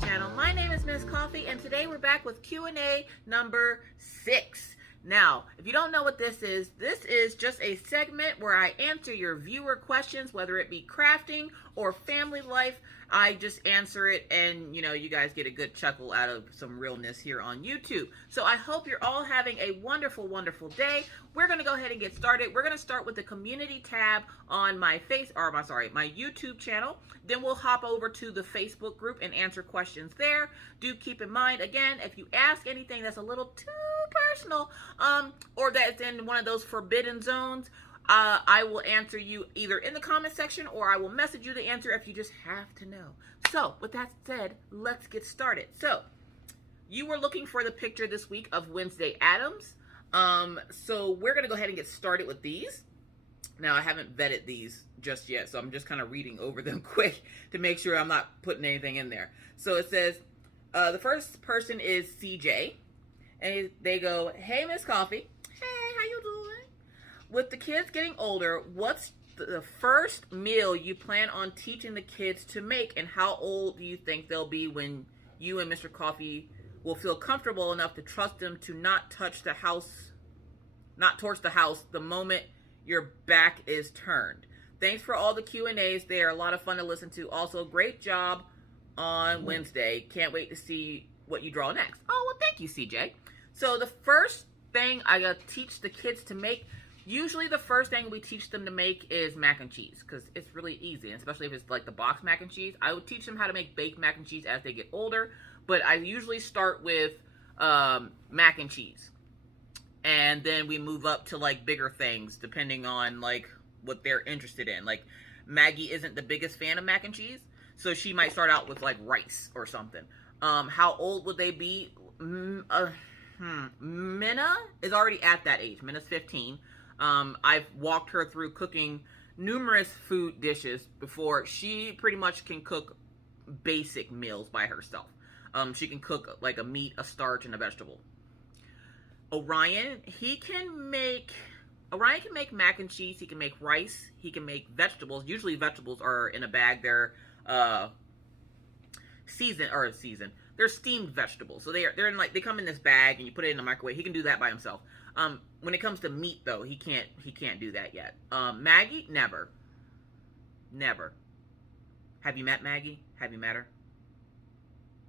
channel. My name is Miss Coffee, and today we're back with Q&A number 6. Now, if you don't know what this is just a segment where I answer your viewer questions, whether it be crafting or family life. I just answer it, and you guys get a good chuckle out of some realness here on YouTube. So I hope you're all having a wonderful, wonderful day. We're going to go ahead and get started. We're going to start with the community tab on my YouTube channel. Then we'll hop over to the Facebook group and answer questions there. Do keep in mind, again, if you ask anything that's a little too personal, or that's in one of those forbidden zones, I will answer you either in the comment section or I will message you the answer if you just have to know. So, with that said, let's get started. So, you were looking for the picture this week of Wednesday Addams. So we're going to go ahead and get started with these. Now, I haven't vetted these just yet, so I'm just kind of reading over them quick to make sure I'm not putting anything in there. So it says, the first person is CJ, and they go, "Hey, Miss Coffee. Hey, how you doing? With the kids getting older, what's the first meal you plan on teaching the kids to make, and how old do you think they'll be when you and Mr. Coffee will feel comfortable enough to trust them to not torch the house the moment your back is turned? Thanks for all the Q&As. They are a lot of fun to listen to. Also, great job on Wednesday. Can't wait to see what you draw next." Oh, well, thank you, CJ. So the first thing I gotta teach the kids to make, usually the first thing we teach them to make is mac and cheese, because it's really easy, and especially if it's like the box mac and cheese. I would teach them how to make baked mac and cheese as they get older, but I usually start with mac and cheese. And then we move up to like bigger things depending on like what they're interested in. Like Maggie isn't the biggest fan of mac and cheese, so she might start out with like rice or something. How old would they be? Minna is already at that age. Minna's 15. I've walked her through cooking numerous food dishes before. She pretty much can cook basic meals by herself. She can cook like a meat, a starch, and a vegetable. Orion can make mac and cheese. He can make rice. He can make vegetables. Usually vegetables are in a bag. They're seasoned. They're steamed vegetables. So they're in like, they come in this bag and you put it in the microwave. He can do that by himself. When it comes to meat though, he can't do that yet. Maggie, never. Have you met Maggie? Have you met her?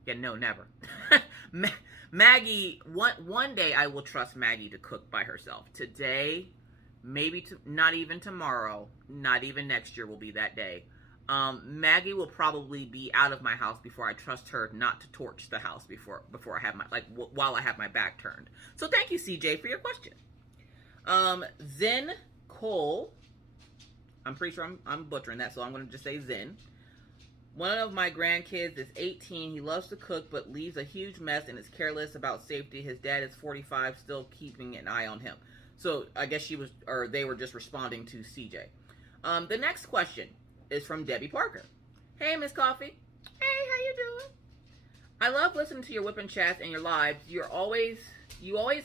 Yeah, no, never. Maggie, one day I will trust Maggie to cook by herself. Today, maybe not even tomorrow, not even next year will be that day. Maggie will probably be out of my house before I trust her not to torch the house before I have while I have my back turned. So thank you, CJ, for your question. Zen Cole, I'm pretty sure I'm butchering that, so I'm going to just say Zen. "One of my grandkids is 18. He loves to cook, but leaves a huge mess and is careless about safety. His dad is 45, still keeping an eye on him." So I guess they were just responding to CJ. The next question is from Debbie Parker. "Hey, Miss Coffee. Hey, how you doing? I love listening to your whipping chats and your lives. You always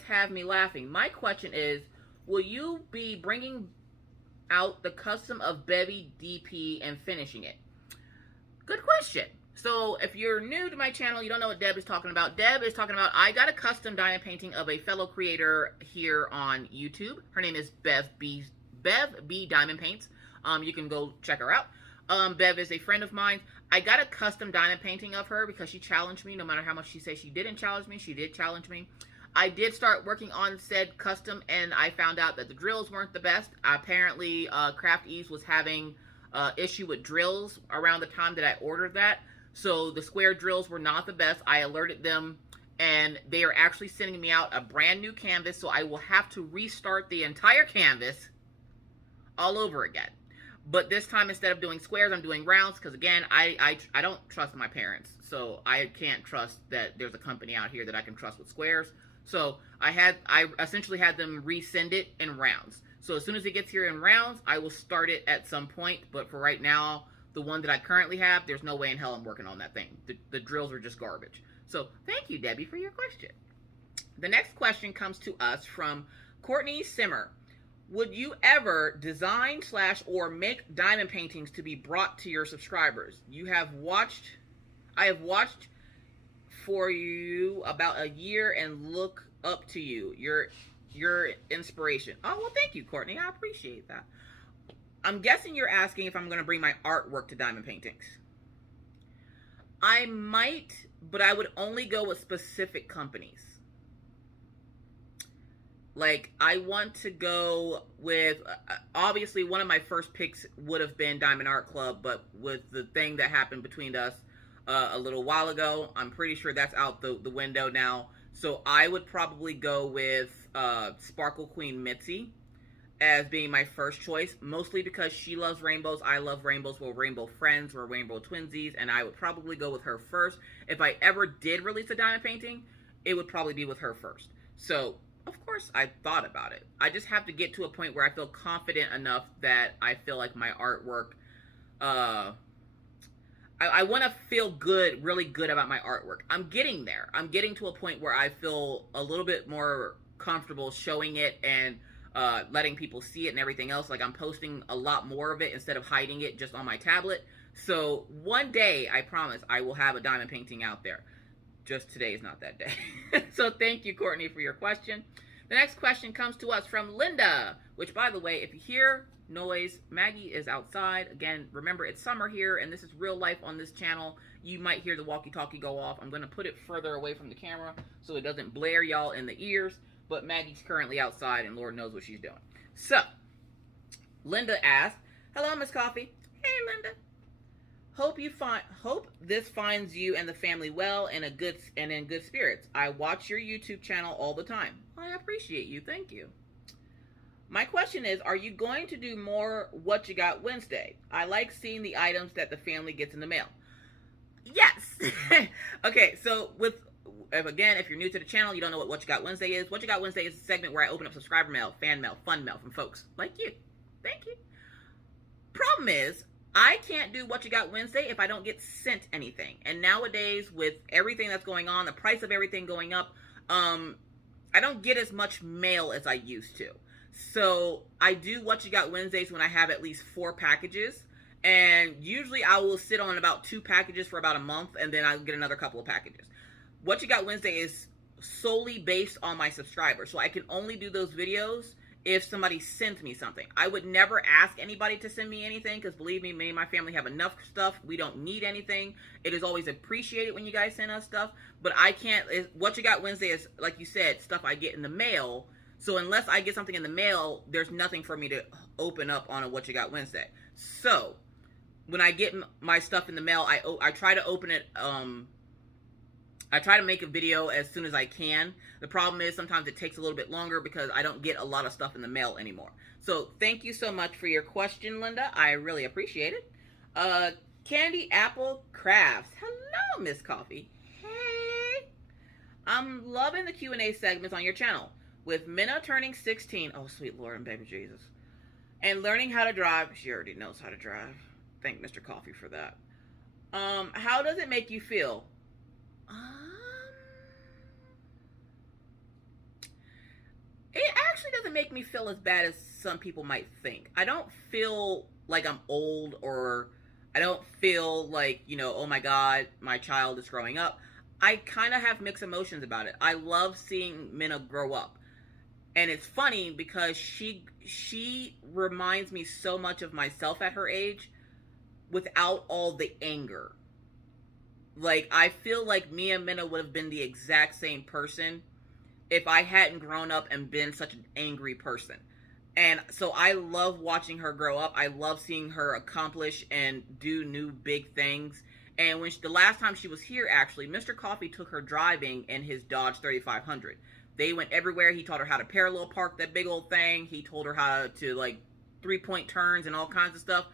have me laughing. My question is, will you be bringing out the custom of Bevy DP and finishing it?" Good question. So if you're new to my channel, you don't know what Deb is talking about. Deb is talking about, I got a custom diamond painting of a fellow creator here on YouTube. Her name is Bev B Diamond Paints. You can go check her out. Bev is a friend of mine. I got a custom diamond painting of her because she challenged me. No matter how much she says she didn't challenge me, she did challenge me. I did start working on said custom, and I found out that the drills weren't the best. Apparently, Craft Ease was having issue with drills around the time that I ordered that. So the square drills were not the best. I alerted them, and they are actually sending me out a brand new canvas, so I will have to restart the entire canvas all over again. But this time, instead of doing squares, I'm doing rounds, because again, I don't trust my parents. So I can't trust that there's a company out here that I can trust with squares. So I essentially had them resend it in rounds. So as soon as it gets here in rounds, I will start it at some point. But for right now, the one that I currently have, there's no way in hell I'm working on that thing. The drills are just garbage. So thank you, Debbie, for your question. The next question comes to us from Courtney Simmer. Would you ever design or make diamond paintings to be brought to your subscribers? I have watched for you about a year and look up to you. Your inspiration. Oh, well, thank you, Courtney. I appreciate that. I'm guessing you're asking if I'm going to bring my artwork to diamond paintings. I might, but I would only go with specific companies. Like, I want to go with, obviously, one of my first picks would have been Diamond Art Club, but with the thing that happened between us a little while ago, I'm pretty sure that's out the window now. So I would probably go with Sparkle Queen Mitzi as being my first choice, mostly because she loves rainbows, I love rainbows, we're rainbow friends, we're rainbow twinsies, and I would probably go with her first. If I ever did release a diamond painting, it would probably be with her first. So, of course, I thought about it. I just have to get to a point where I feel confident enough that I feel like my artwork, I want to feel good, really good about my artwork. I'm getting there. I'm getting to a point where I feel a little bit more comfortable showing it and letting people see it and everything else. Like, I'm posting a lot more of it instead of hiding it just on my tablet. So one day, I promise, I will have a diamond painting out there. Just today is not that day. So thank you, Courtney, for your question. The next question comes to us from Linda, which, by the way, if you hear noise, Maggie is outside. Again, remember, it's summer here, and this is real life on this channel. You might hear the walkie-talkie go off. I'm going to put it further away from the camera so it doesn't blare y'all in the ears, but Maggie's currently outside, and Lord knows what she's doing. So, Linda asked, hello, Miss Coffee. Hey, Linda. Hope this finds you and the family well and in good spirits. I watch your YouTube channel all the time. I appreciate you. Thank you. My question is, are you going to do more What You Got Wednesday? I like seeing the items that the family gets in the mail. Yes. Okay, so if you're new to the channel, you don't know what You Got Wednesday is. What You Got Wednesday is a segment where I open up subscriber mail, fan mail, fun mail from folks like you. Thank you. Problem is, I can't do What You Got Wednesday if I don't get sent anything. And nowadays, with everything that's going on, the price of everything going up, I don't get as much mail as I used to. So I do What You Got Wednesdays when I have at least 4 packages. And usually I will sit on about 2 packages for about a month, and then I'll get another couple of packages. What You Got Wednesday is solely based on my subscribers. So I can only do those videos if somebody sends me something. I would never ask anybody to send me anything, because believe me and my family have enough stuff. We don't need anything. It is always appreciated when you guys send us stuff, but I can't. What You Got Wednesday is, like you said, stuff I get in the mail. So unless I get something in the mail, there's nothing for me to open up on a What You Got Wednesday. So when I get my stuff in the mail, I try to open it. I try to make a video as soon as I can. The problem is sometimes it takes a little bit longer because I don't get a lot of stuff in the mail anymore. So thank you so much for your question, Linda. I really appreciate it. Candy Apple Crafts. Hello, Miss Coffee. Hey. I'm loving the Q&A segments on your channel. With Minna turning 16. Oh, sweet Lord and baby Jesus. And learning how to drive. She already knows how to drive. Thank Mr. Coffee for that. How does it make you feel? It actually doesn't make me feel as bad as some people might think. I don't feel like I'm old, or I don't feel like, oh my God, my child is growing up. I kind of have mixed emotions about it. I love seeing Minna grow up. And it's funny because she reminds me so much of myself at her age without all the anger. Like, I feel like me and Minna would have been the exact same person if I hadn't grown up and been such an angry person. And so I love watching her grow up. I love seeing her accomplish and do new big things. And the last time she was here, actually, Mr. Coffee took her driving in his Dodge 3500. They went everywhere. He taught her how to parallel park that big old thing. He told her how to, like, 3-point turns and all kinds of stuff.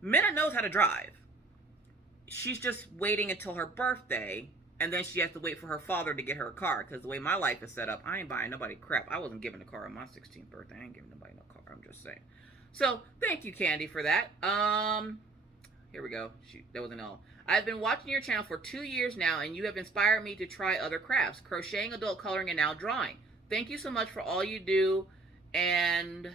Minna knows how to drive. She's just waiting until her birthday, and then she has to wait for her father to get her a car, because the way my life is set up, I ain't buying nobody crap. I wasn't giving a car on my 16th birthday. I ain't giving nobody no car. I'm just saying. So, thank you, Candy, for that. Here we go. Shoot, that wasn't all. I've been watching your channel for 2 years now, and you have inspired me to try other crafts, crocheting, adult coloring, and now drawing. Thank you so much for all you do, and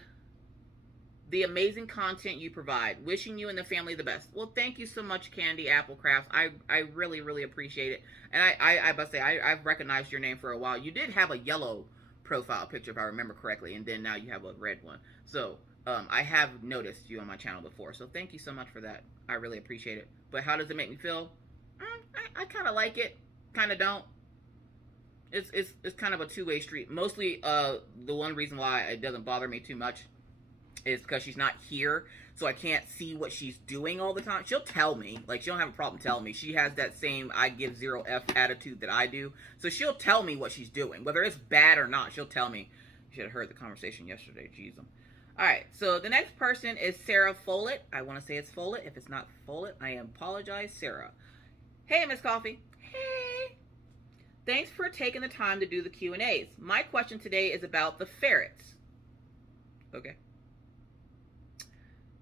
the amazing content you provide. Wishing you and the family the best. Well, thank you so much, Candy Apple Crafts. I really, really appreciate it. And I must say, I've recognized your name for a while. You did have a yellow profile picture, if I remember correctly, and then now you have a red one. So, I have noticed you on my channel before. So, thank you so much for that. I really appreciate it. But how does it make me feel? I kind of like it. Kind of don't. It's kind of a two-way street. Mostly, the one reason why it doesn't bother me too much is because she's not here, so I can't see what she's doing all the time. She'll tell me, like, she don't have a problem telling me. She has that same I give 0 F attitude that I do, so she'll tell me what she's doing, whether it's bad or not. She'll tell me. You should have heard the conversation yesterday. Jeez. All right, so the next person is Sarah Follett. I want to say it's Follett. If it's not Follett, I apologize, Sarah. Hey, Miss Coffee. Hey. Thanks for taking the time to do the Q&As. My question today is about the ferrets. Okay.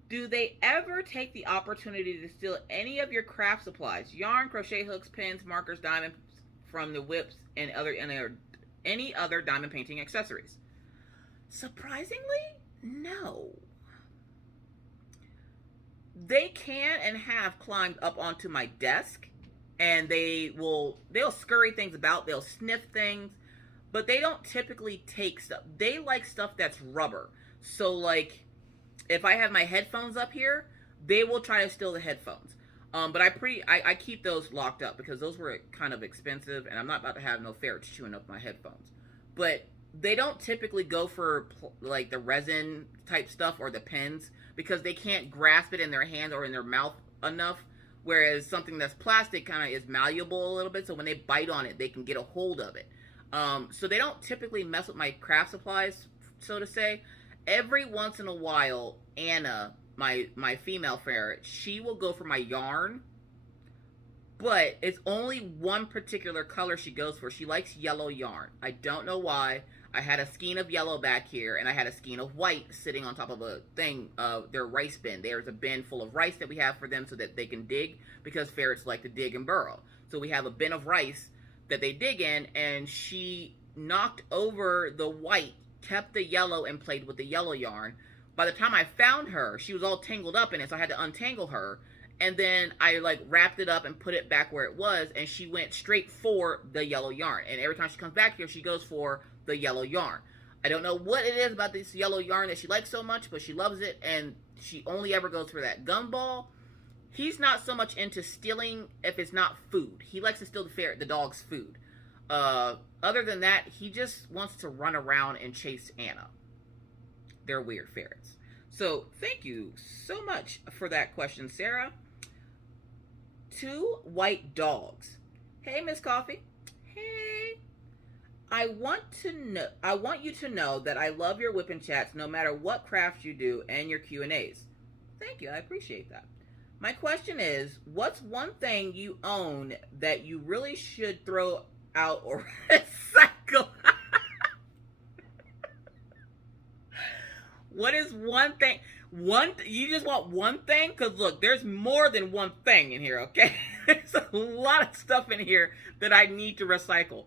Do they ever take the opportunity to steal any of your craft supplies? Yarn, crochet hooks, pins, markers, diamonds from the whips, and any other diamond painting accessories? Surprisingly, no. They can and have climbed up onto my desk, and they'll scurry things about, they'll sniff things, but they don't typically take stuff. They like stuff that's rubber. So, like, if I have my headphones up here, they will try to steal the headphones. But I keep those locked up because those were kind of expensive, and I'm not about to have no ferrets chewing up my headphones. But they don't typically go for like the resin type stuff or the pens because they can't grasp it in their hand or in their mouth enough. Whereas something that's plastic kind of is malleable a little bit, so when they bite on it, they can get a hold of it. So they don't typically mess with my craft supplies, so to say. Every once in a while, Anna, my female ferret, she will go for my yarn, but it's only one particular color she goes for. She likes yellow yarn. I don't know why. I had a skein of yellow back here, and I had a skein of white sitting on top of a thing, their rice bin. There's a bin full of rice that we have for them so that they can dig, because ferrets like to dig and burrow. So we have a bin of rice that they dig in, and she knocked over the white, kept the yellow, and played with the yellow yarn. By the time I found her, she was all tangled up in it, so I had to untangle her. And then I, like, wrapped it up and put it back where it was, and she went straight for the yellow yarn. And every time she comes back here, she goes for the yellow yarn. I don't know what it is about this yellow yarn that she likes so much, but she loves it, and she only ever goes for that. Gumball, he's not so much into stealing if it's not food. He likes to steal the dog's food. Other than that, he just wants to run around and chase Anna. They're weird ferrets. So, thank you so much for that question, Sarah. 2 white dogs. Hey, Miss Coffee. Hey. I want you to know that I love your whipping chats no matter what crafts you do and your Q&As. Thank you. I appreciate that. My question is, what's one thing you own that you really should throw out or recycle? What is one thing? You just want one thing? Because look, there's more than one thing in here, okay? There's a lot of stuff in here that I need to recycle.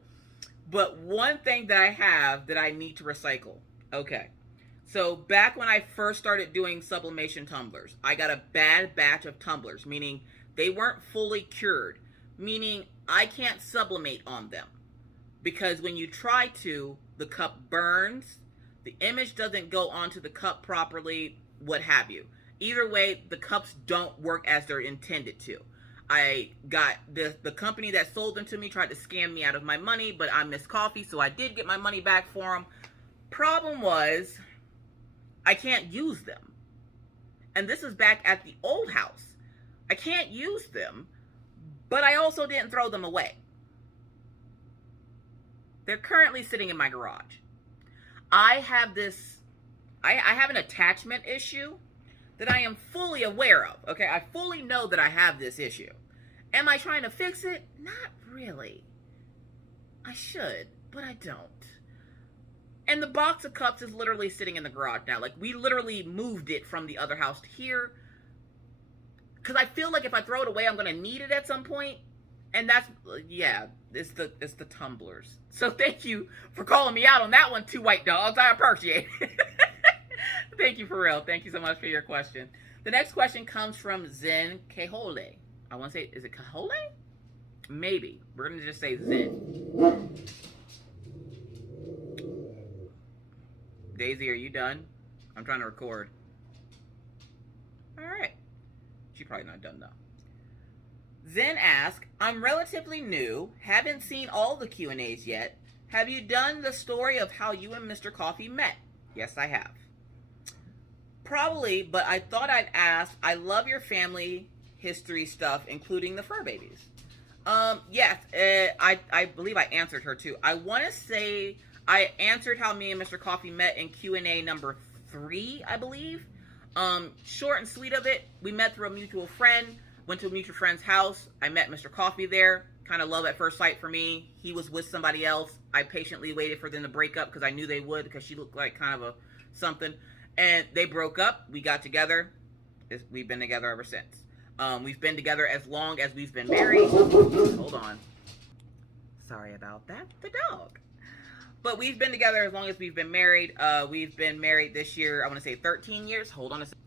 But one thing that I have that I need to recycle. Okay. So back when I first started doing sublimation tumblers, I got a bad batch of tumblers, meaning they weren't fully cured, meaning I can't sublimate on them. Because when you try to, the cup burns, the image doesn't go onto the cup properly, what have you. Either way, the cups don't work as they're intended to. I got the company that sold them to me tried to scam me out of my money, but I Miss Coffee, so I did get my money back for them. Problem was, I can't use them. And this is back at the old house. I can't use them, but I also didn't throw them away. They're currently sitting in my garage. I have an attachment issue that I am fully aware of, okay? I fully know that I have this issue. Am I trying to fix it? Not really. I should, but I don't. And the box of cups is literally sitting in the garage now. Like, we literally moved it from the other house to here. Because I feel like if I throw it away, I'm going to need it at some point. And that's, yeah, it's the tumblers. So thank you for calling me out on that one, 2 white dogs. I appreciate it. Thank you for real. Thank you so much for your question. The next question comes from Zen Kehole. I want to say, is it Kehole? Maybe. We're going to just say Zen. Daisy, are you done? I'm trying to record. All right. She's probably not done though. Zen asks, I'm relatively new, haven't seen all the Q&As yet. Have you done the story of how you and Mr. Coffee met? Yes, I have. Probably, but I thought I'd ask. I love your family history stuff, including the fur babies. Yes, I believe I answered her too. I want to say I answered how me and Mr. Coffee met in Q&A number 3, I believe. Short and sweet of it, we met through a mutual friend, went to a mutual friend's house. I met Mr. Coffee there. Kind of love at first sight for me. He was with somebody else. I patiently waited for them to break up because I knew they would, because she looked like kind of a something. And they broke up. We got together. We've been together ever since. We've been together as long as we've been married. Hold on. Sorry about that. The dog. But we've been together as long as we've been married. We've been married this year, I want to say 13 years. Hold on a second.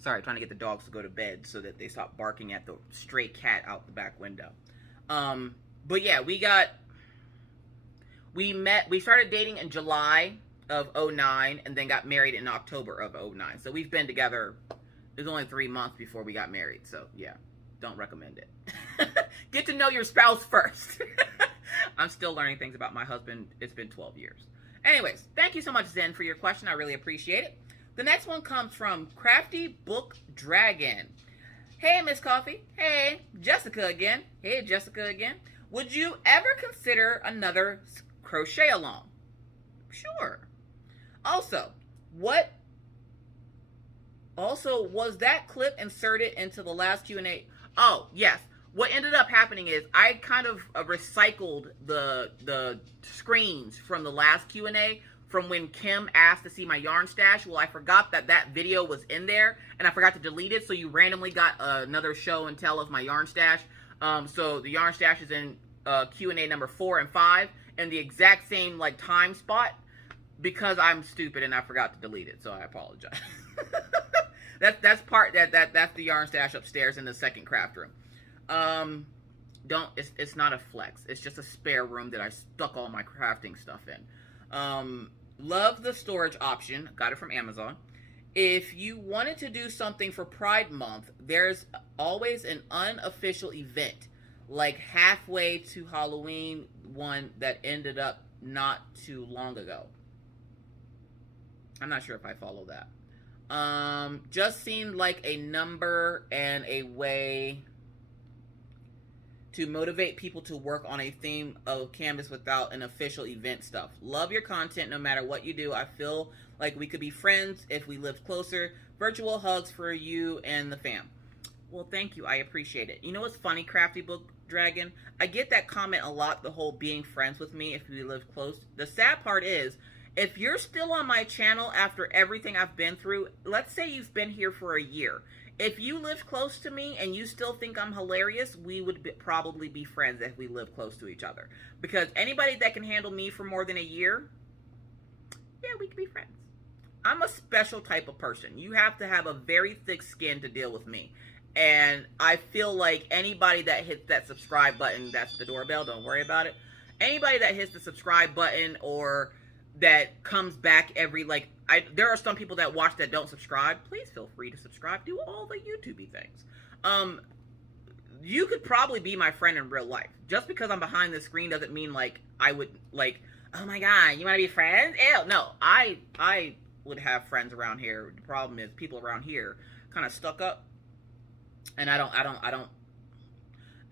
Sorry, trying to get the dogs to go to bed so that they stop barking at the stray cat out the back window. But yeah, we started dating in July of 2009 and then got married in October of 2009. So we've been together, it was only 3 months before we got married. So yeah, don't recommend it. Get to know your spouse first. I'm still learning things about my husband. It's been 12 years. Anyways, thank you so much, Zen, for your question. I really appreciate it. The next one comes from Crafty Book Dragon. Hey, Miss Coffee. Hey, Jessica again. Hey, Jessica again. Would you ever consider another crochet along? Sure. Also, was that clip inserted into the last Q&A? Oh, yes. What ended up happening is I kind of recycled the screens from the last Q&A from when Kim asked to see my yarn stash. Well, I forgot that video was in there, and I forgot to delete it, so you randomly got another show and tell of my yarn stash. So the yarn stash is in Q&A number 4 and 5, and the exact same like time spot, because I'm stupid and I forgot to delete it, so I apologize. that's the yarn stash upstairs in the second craft room. It's not a flex. It's just a spare room that I stuck all my crafting stuff in. Love the storage option. Got it from Amazon. If you wanted to do something for Pride Month, there's always an unofficial event, like halfway to Halloween one that ended up not too long ago. I'm not sure if I follow that. Just seemed like a number and a way to motivate people to work on a theme of canvas without an official event stuff. Love your content no matter what you do. I feel like we could be friends if we lived closer. Virtual hugs for you and the fam. Well, thank you. I appreciate it. You know what's funny, Crafty Book Dragon? I get that comment a lot, the whole being friends with me if we live close. The sad part is, if you're still on my channel after everything I've been through, let's say you've been here for a year. If you live close to me and you still think I'm hilarious, we would probably be friends if we live close to each other. Because anybody that can handle me for more than a year, yeah, we could be friends. I'm a special type of person. You have to have a very thick skin to deal with me. And I feel like anybody that hits that subscribe button, that's the doorbell, don't worry about it. Anybody that hits the subscribe button or that comes back every, there are some people that watch that don't subscribe. Please feel free to subscribe. Do all the YouTubey things. You could probably be my friend in real life. Just because I'm behind the screen doesn't mean I would oh my god, you want to be friends? Ew. No, I would have friends around here. The problem is people around here kind of stuck up, and I don't.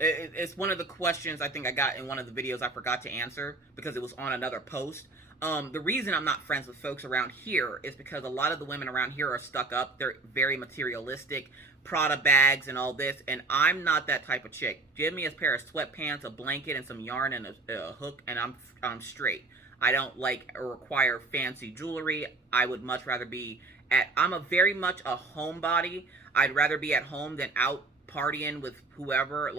It's one of the questions I think I got in one of the videos I forgot to answer because it was on another post. The reason I'm not friends with folks around here is because a lot of the women around here are stuck up. They're very materialistic, Prada bags and all this, and I'm not that type of chick. Give me a pair of sweatpants, a blanket, and some yarn and a hook, and I'm straight. I don't like or require fancy jewelry. I would much rather be I'm very much a homebody. I'd rather be at home than out partying with whoever.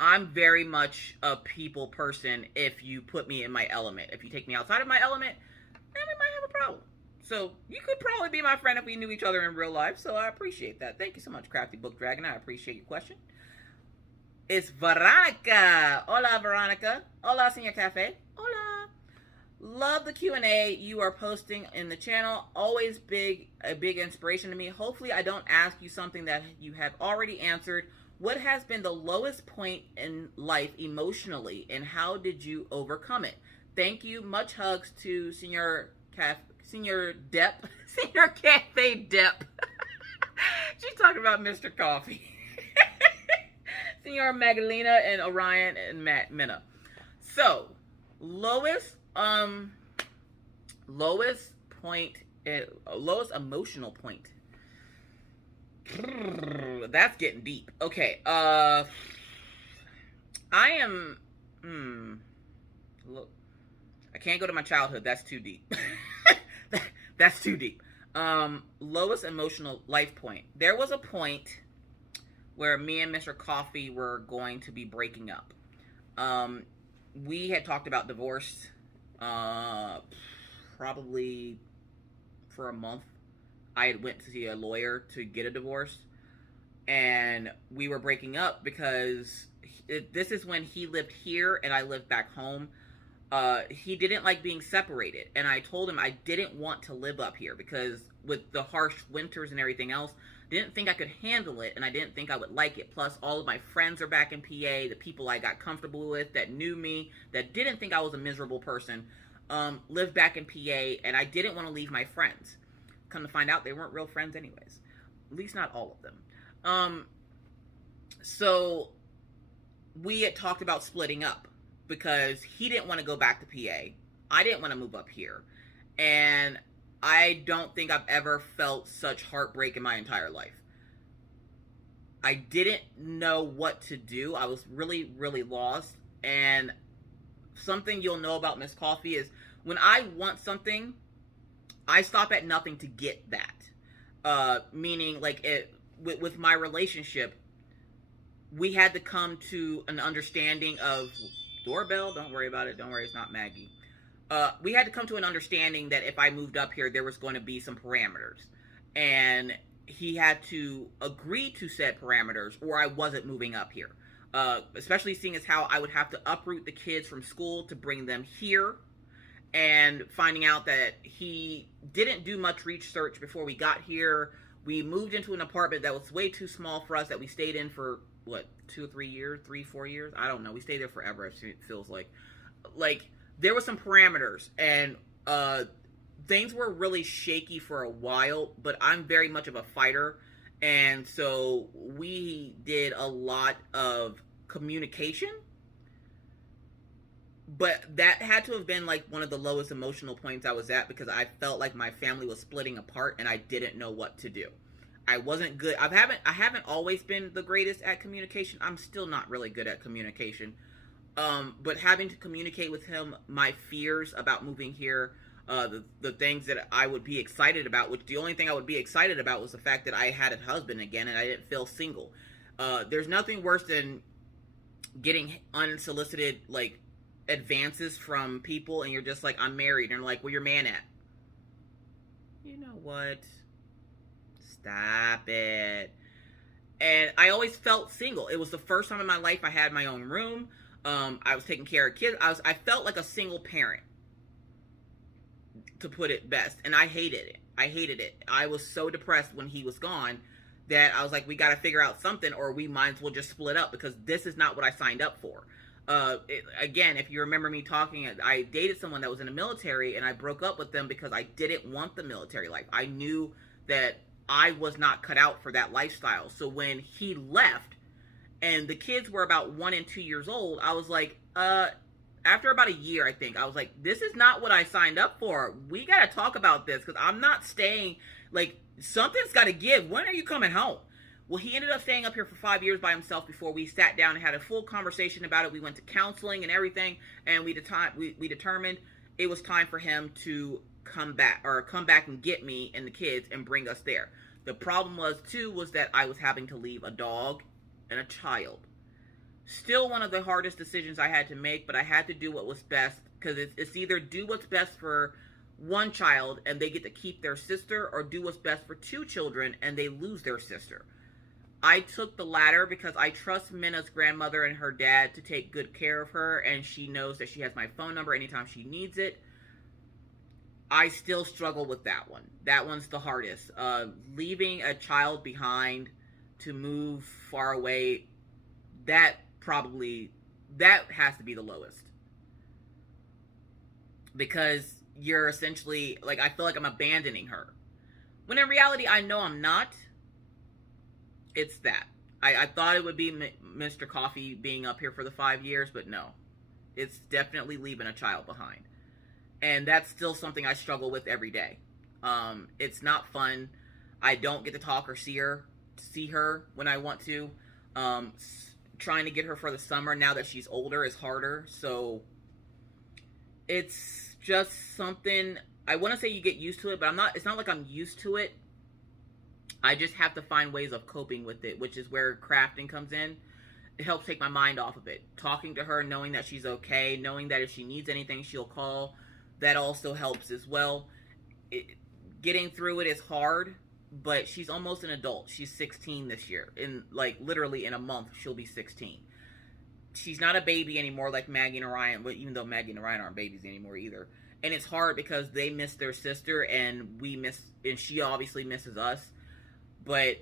I'm very much a people person if you put me in my element. If you take me outside of my element, then we might have a problem. So you could probably be my friend if we knew each other in real life. So I appreciate that. Thank you so much, Crafty Book Dragon. I appreciate your question. It's Veronica. Hola, Veronica. Hola, Señor Cafe. Hola. Love the Q&A you are posting in the channel. Always a big inspiration to me. Hopefully I don't ask you something that you have already answered. What has been the lowest point in life emotionally, and how did you overcome it? Thank you. Much hugs to Señor Depp. Señor Cafe Depp. She's talking about Mr. Coffee. Señor Magdalena and Orion and Minna. So, lowest emotional point. That's getting deep. Okay, I am, look, I can't go to my childhood. That's too deep. That's too deep. Lowest emotional life point. There was a point where me and Mr. Coffee were going to be breaking up. We had talked about divorce, probably for a month. I had went to see a lawyer to get a divorce, and we were breaking up because this is when he lived here and I lived back home. He didn't like being separated, and I told him I didn't want to live up here because with the harsh winters and everything else, didn't think I could handle it, and I didn't think I would like it. Plus, all of my friends are back in PA, the people I got comfortable with, that knew me, that didn't think I was a miserable person, lived back in PA, and I didn't want to leave my friends. Come to find out, they weren't real friends anyways. At least not all of them. So, we had talked about splitting up because he didn't want to go back to PA. I didn't want to move up here. And I don't think I've ever felt such heartbreak in my entire life. I didn't know what to do. I was really, really lost. And something you'll know about Miss Coffee is when I want something, I stop at nothing to get that. Meaning, like, with my relationship, we had to come to an understanding of... Doorbell, don't worry about it. Don't worry, it's not Maggie. We had to come to an understanding that if I moved up here, there was going to be some parameters. And he had to agree to said parameters, or I wasn't moving up here. Especially seeing as how I would have to uproot the kids from school to bring them here. And finding out that he didn't do much research before we got here. We moved into an apartment that was way too small for us, that we stayed in for, what, 2 or 3 years? 3, 4 years? I don't know. We stayed there forever, it feels like. Like, there were some parameters, and things were really shaky for a while, but I'm very much of a fighter, and so we did a lot of communication. But that had to have been like one of the lowest emotional points I was at, because I felt like my family was splitting apart and I didn't know what to do. I wasn't good. I haven't always been the greatest at communication. I'm still not really good at communication. But having to communicate with him my fears about moving here, the things that I would be excited about, which the only thing I would be excited about was the fact that I had a husband again and I didn't feel single. There's nothing worse than getting unsolicited, like, advances from people, and you're just like, I'm married, and they're like, where your man at? You know what? Stop it. And I always felt single. It was the first time in my life I had my own room. I was taking care of kids. I felt like a single parent, to put it best, and I hated it. I was so depressed when he was gone that I was like, we got to figure out something, or we might as well just split up, because this is not what I signed up for. Again, if you remember me talking, I dated someone that was in the military, and I broke up with them because I didn't want the military life. I knew that I was not cut out for that lifestyle. So when he left, and the kids were about 1 and 2 years old, I was like, after about a year, I think, I was like, this is not what I signed up for. We got to talk about this, because I'm not staying, like, something's got to give. When are you coming home? Well, he ended up staying up here for 5 years by himself before we sat down and had a full conversation about it. We went to counseling and everything, and we determined it was time for him to come back and get me and the kids and bring us there. The problem was that I was having to leave a dog and a child. Still one of the hardest decisions I had to make, but I had to do what was best, because it's either do what's best for one child and they get to keep their sister, or do what's best for two children and they lose their sister. I took the latter because I trust Minna's grandmother and her dad to take good care of her, and she knows that she has my phone number anytime she needs it. I still struggle with that one. That one's the hardest. Leaving a child behind to move far away, that has to be the lowest. Because you're essentially, like, I feel like I'm abandoning her. When in reality, I know I'm not. It's that. I thought it would be Mr. Coffee being up here for the 5 years, but no. It's definitely leaving a child behind. And that's still something I struggle with every day. It's not fun. I don't get to talk or see her when I want to. Trying to get her for the summer now that she's older is harder. So it's just something, I want to say you get used to it, but it's not like I'm used to it. I just have to find ways of coping with it, which is where crafting comes in. It helps take my mind off of it. Talking to her, knowing that she's okay, knowing that if she needs anything, she'll call. That also helps as well. Getting through it is hard, but she's almost an adult. She's 16 this year. Literally in a month, she'll be 16. She's not a baby anymore like Maggie and Orion, but even though Maggie and Orion aren't babies anymore either. And it's hard because they miss their sister, and she obviously misses us. But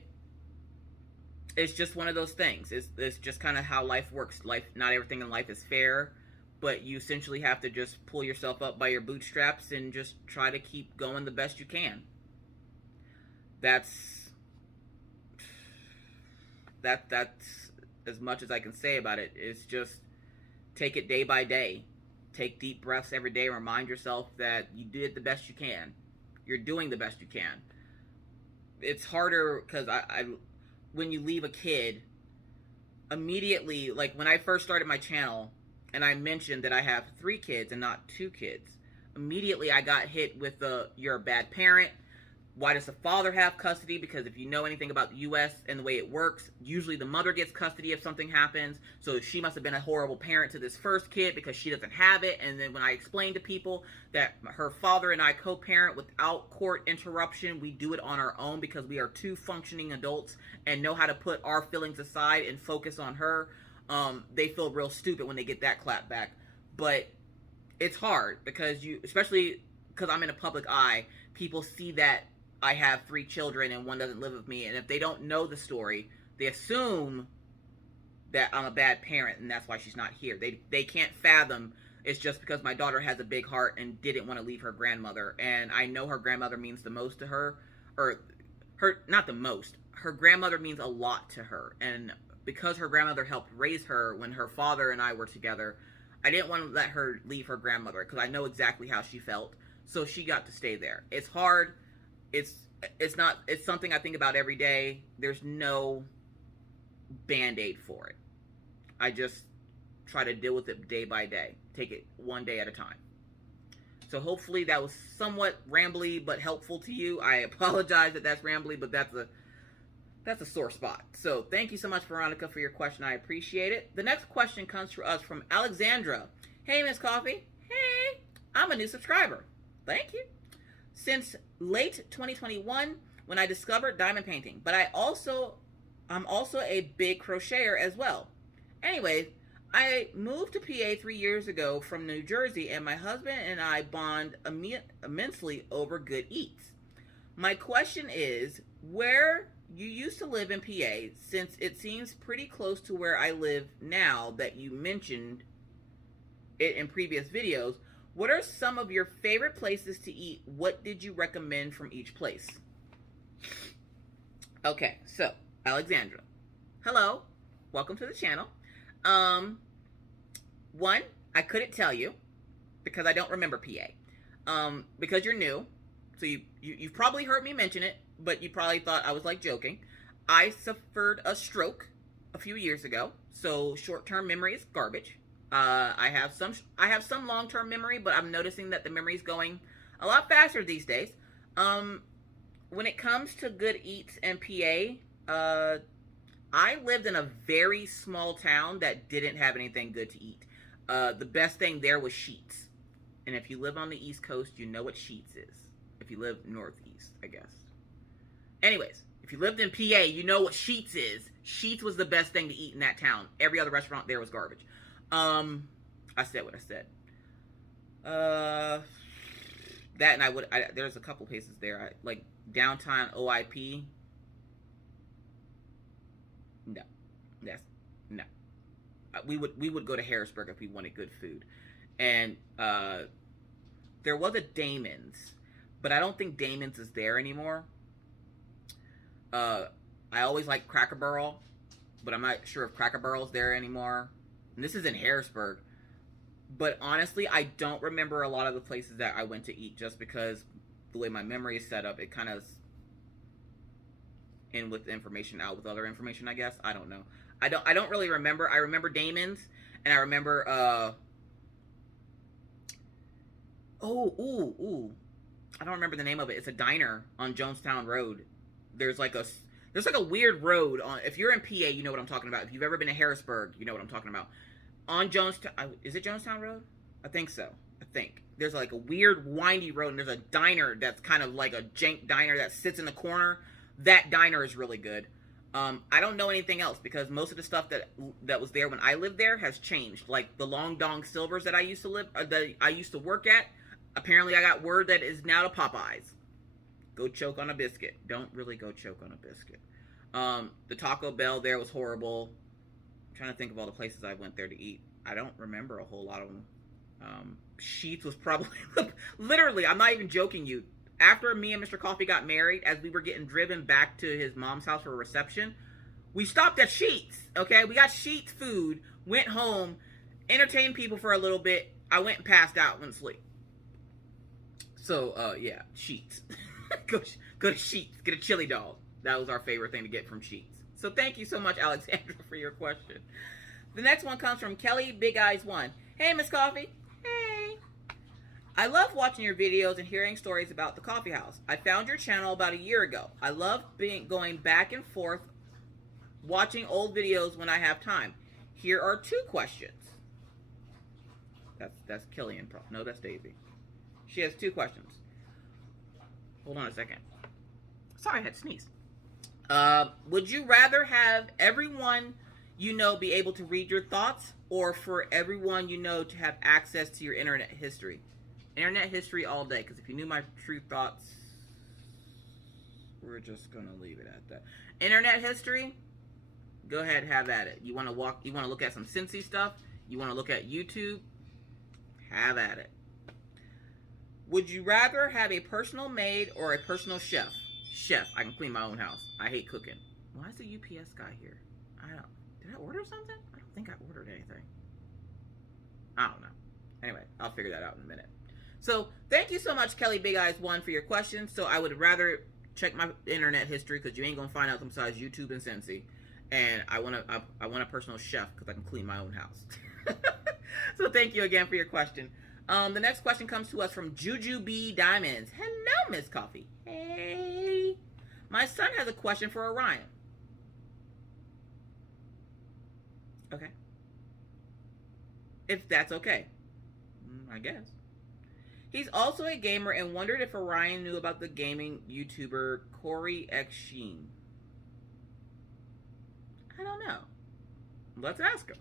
it's just one of those things. It's just kind of how life works. Not everything in life is fair, but you essentially have to just pull yourself up by your bootstraps and just try to keep going the best you can. That's as much as I can say about it. It's just take it day by day. Take deep breaths every day. Remind yourself that you did the best you can. You're doing the best you can. It's harder because when you leave a kid, immediately, like when I first started my channel and I mentioned that I have 3 kids and not 2 kids, immediately I got hit with you're a bad parent. Why does the father have custody? Because if you know anything about the U.S. and the way it works, usually the mother gets custody if something happens. So she must have been a horrible parent to this first kid because she doesn't have it. And then when I explained to people that her father and I co-parent without court interruption, we do it on our own because we are 2 functioning adults and know how to put our feelings aside and focus on her, they feel real stupid when they get that clap back. But it's hard because especially because I'm in a public eye, people see that I have 3 children and one doesn't live with me. And if they don't know the story, they assume that I'm a bad parent and that's why she's not here. They can't fathom it's just because my daughter has a big heart and didn't want to leave her grandmother. And I know her grandmother means the most to her. Not the most. Her grandmother means a lot to her. And because her grandmother helped raise her when her father and I were together, I didn't want to let her leave her grandmother because I know exactly how she felt. So she got to stay there. It's hard. It's something I think about every day. There's no band-aid for it. I just try to deal with it day by day. Take it one day at a time. So hopefully that was somewhat rambly but helpful to you. I apologize that that's rambly, but that's a sore spot. So thank you so much, Veronica, for your question. I appreciate it. The next question comes to us from Alexandra. Hey, Miss Coffee. Hey, I'm a new subscriber. Thank you. Since late 2021 when I discovered diamond painting, but I'm also a big crocheter as well. Anyway, I moved to PA 3 years ago from New Jersey, and my husband and I bond immensely over good eats. My question is, where you used to live in PA, since it seems pretty close to where I live now that you mentioned it in previous videos, what are some of your favorite places to eat? What did you recommend from each place? Okay, so, Alexandra. Hello. Welcome to the channel. One, I couldn't tell you because I don't remember PA. Because you're new. So you've probably heard me mention it, but you probably thought I was like joking. I suffered a stroke a few years ago, so short-term memory is garbage. I have some long-term memory, but I'm noticing that the memory is going a lot faster these days. When it comes to good eats in PA, I lived in a very small town that didn't have anything good to eat. The best thing there was Sheetz. And if you live on the East Coast, you know what Sheetz is. If you live Northeast, I guess. Anyways, if you lived in PA, you know what Sheetz is. Sheetz was the best thing to eat in that town. Every other restaurant there was garbage. I said what I said. That and there's a couple places there. Like downtown OIP. No. No. We would go to Harrisburg if we wanted good food. And there was a Damon's, but I don't think Damon's is there anymore. I always liked Cracker Barrel, but I'm not sure if Cracker Barrel's there anymore. And this is in Harrisburg. But honestly, I don't remember a lot of the places that I went to eat just because the way my memory is set up, it kind of in with information, out with other information, I guess. I don't know. I don't really remember. I remember Damon's, and I remember I don't remember the name of it. It's a diner on Jonestown Road. There's like a weird road on. If you're in PA, you know what I'm talking about. If you've ever been to Harrisburg, you know what I'm talking about. On Jonestown, is it Jonestown Road? I think so. I think there's like a weird windy road, and there's a diner that's kind of like a jank diner that sits in the corner. That diner is really good. I don't know anything else because most of the stuff that was there when I lived there has changed. Like the Long Dong Silvers that I used to work at. Apparently, I got word that is now to Popeyes. Go choke on a biscuit. Don't really go choke on a biscuit. The Taco Bell there was horrible. I'm trying to think of all the places I went there to eat. I don't remember a whole lot of them. Sheetz was probably literally. I'm not even joking you. After me and Mr. Coffee got married, as we were getting driven back to his mom's house for a reception, we stopped at Sheetz, okay? We got Sheetz food, went home, entertained people for a little bit. I went and passed out, went to sleep. So, yeah, Sheetz. go to Sheetz, get a chili dog. That was our favorite thing to get from Sheetz. So thank you so much, Alexandra, for your question. The next one comes from Kelly Big Eyes 1. Hey, Miss Coffee. Hey. I love watching your videos and hearing stories about the coffee house. I found your channel about a year ago. I love going back and forth watching old videos when I have time. Here are 2 questions. That's Killian. No, that's Daisy. She has 2 questions. Hold on a second. Sorry, I had to sneeze. Would you rather have everyone you know be able to read your thoughts, or for everyone you know to have access to your internet history? Internet history all day, because if you knew my true thoughts, we're just gonna leave it at that. Internet history, go ahead, have at it. You want to look at some Cincy stuff? You want to look at YouTube? Have at it. Would you rather have a personal maid or a personal chef? Chef, I can clean my own house. I hate cooking. Why is the UPS guy here? Did I order something? I don't think I ordered anything. I don't know. Anyway, I'll figure that out in a minute. So, thank you so much, Kelly Big Eyes 1, for your question. So, I would rather check my internet history because you ain't gonna find out besides YouTube and Cincy. And I want a personal chef because I can clean my own house. So, thank you again for your question. The next question comes to us from Juju B Diamonds. Hello, Miss Coffee. Hey. My son has a question for Orion. Okay. If that's okay. I guess. He's also a gamer and wondered if Orion knew about the gaming YouTuber Corey X Sheen. I don't know. Let's ask him.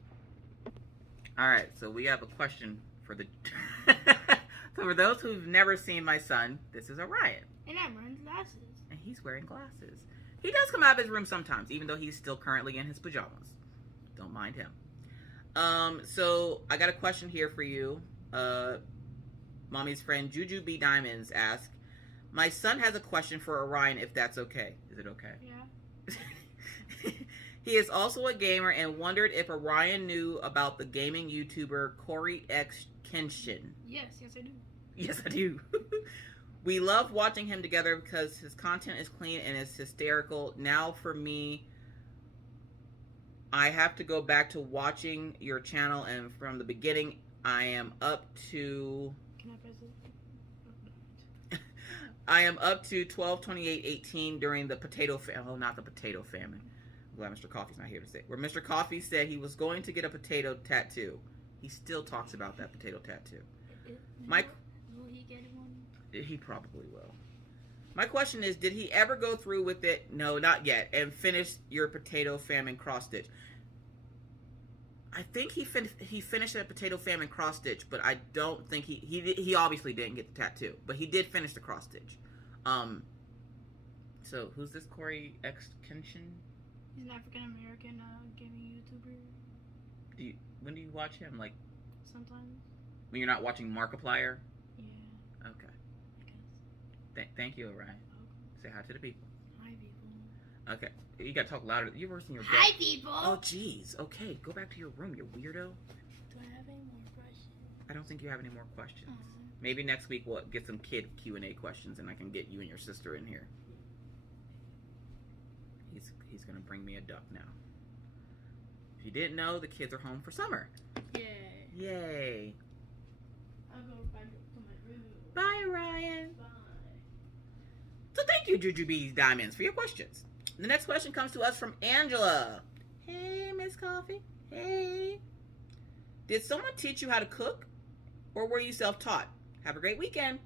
Alright, so we have a question for the... So for those who've never seen my son, this is Orion. And I'm wearing glasses. And he's wearing glasses. He does come out of his room sometimes, even though he's still currently in his pajamas. Don't mind him. So I got a question here for you. Mommy's friend Juju B Diamonds asked, my son has a question for Orion, if that's okay. Is it okay? Yeah. He is also a gamer and wondered if Orion knew about the gaming YouTuber Corey X Kenshin. Yes, I do. Yes, I do. We love watching him together because his content is clean and is hysterical. Now for me, I have to go back to watching your channel, and from the beginning, I am up to... Can I press it? I am up to 12/28/18 during the potato famine. Oh, not the potato famine. I'm glad Mr. Coffee's not here to say. Where Mr. Coffee said he was going to get a potato tattoo. He still talks about that potato tattoo. Mike, will he get one? he probably will. My question is, did he ever go through with it? No, not yet. And finish your potato famine cross stitch. I think he finished that potato famine cross stitch, but I don't think he obviously didn't get the tattoo, but he did finish the cross stitch. So who's this Corey X Kenshin? He's an African American gaming YouTuber. When do you watch him? Like sometimes. When you're not watching Markiplier? Yeah. Okay. I guess. Thank you, Orion. Okay. Say hi to the people. Hi, people. Okay. You gotta talk louder. You're worse than your dad. Hi, people. Oh, jeez. Okay, go back to your room, you weirdo. Do I have any more questions? I don't think you have any more questions. Uh-huh. Maybe next week we'll get some kid Q&A questions and I can get you and your sister in here. He's gonna bring me a duck now. If you didn't know, the kids are home for summer. Yay. Yay. I'll go back to my room. Bye, Ryan. Bye. So thank you, Juju Bees Diamonds, for your questions. The next question comes to us from Angela. Hey, Miss Coffee. Hey. Did someone teach you how to cook? Or were you self-taught? Have a great weekend.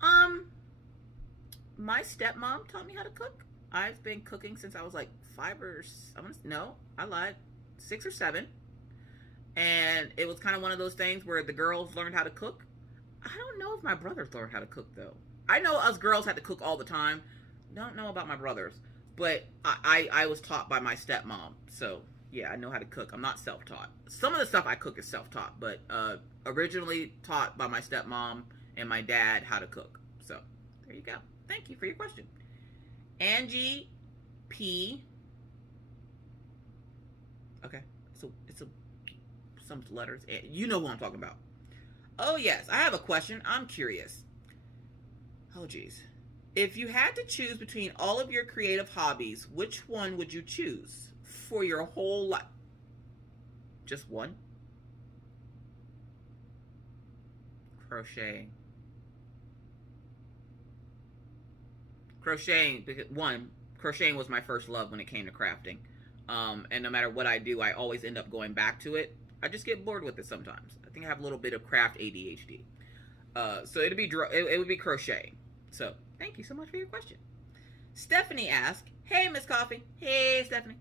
My stepmom taught me how to cook. I've been cooking since I was like 6 or 7. And it was kind of one of those things where the girls learned how to cook. I don't know if my brothers learned how to cook, though. I know us girls had to cook all the time. Don't know about my brothers. But I was taught by my stepmom. So, yeah, I know how to cook. I'm not self-taught. Some of the stuff I cook is self-taught. But originally taught by my stepmom and my dad how to cook. So, there you go. Thank you for your question. Angie P. Okay. So, it's some letters. You know who I'm talking about. Oh, yes. I have a question. I'm curious. Oh, geez. If you had to choose between all of your creative hobbies, which one would you choose for your whole life? Just one? Crocheting. Crocheting was my first love when it came to crafting. And no matter what I do, I always end up going back to it. I just get bored with it sometimes. I think I have a little bit of craft ADHD. So it would be crocheting. So thank you so much for your question. Stephanie asked, hey, Miss Coffee. Hey, Stephanie.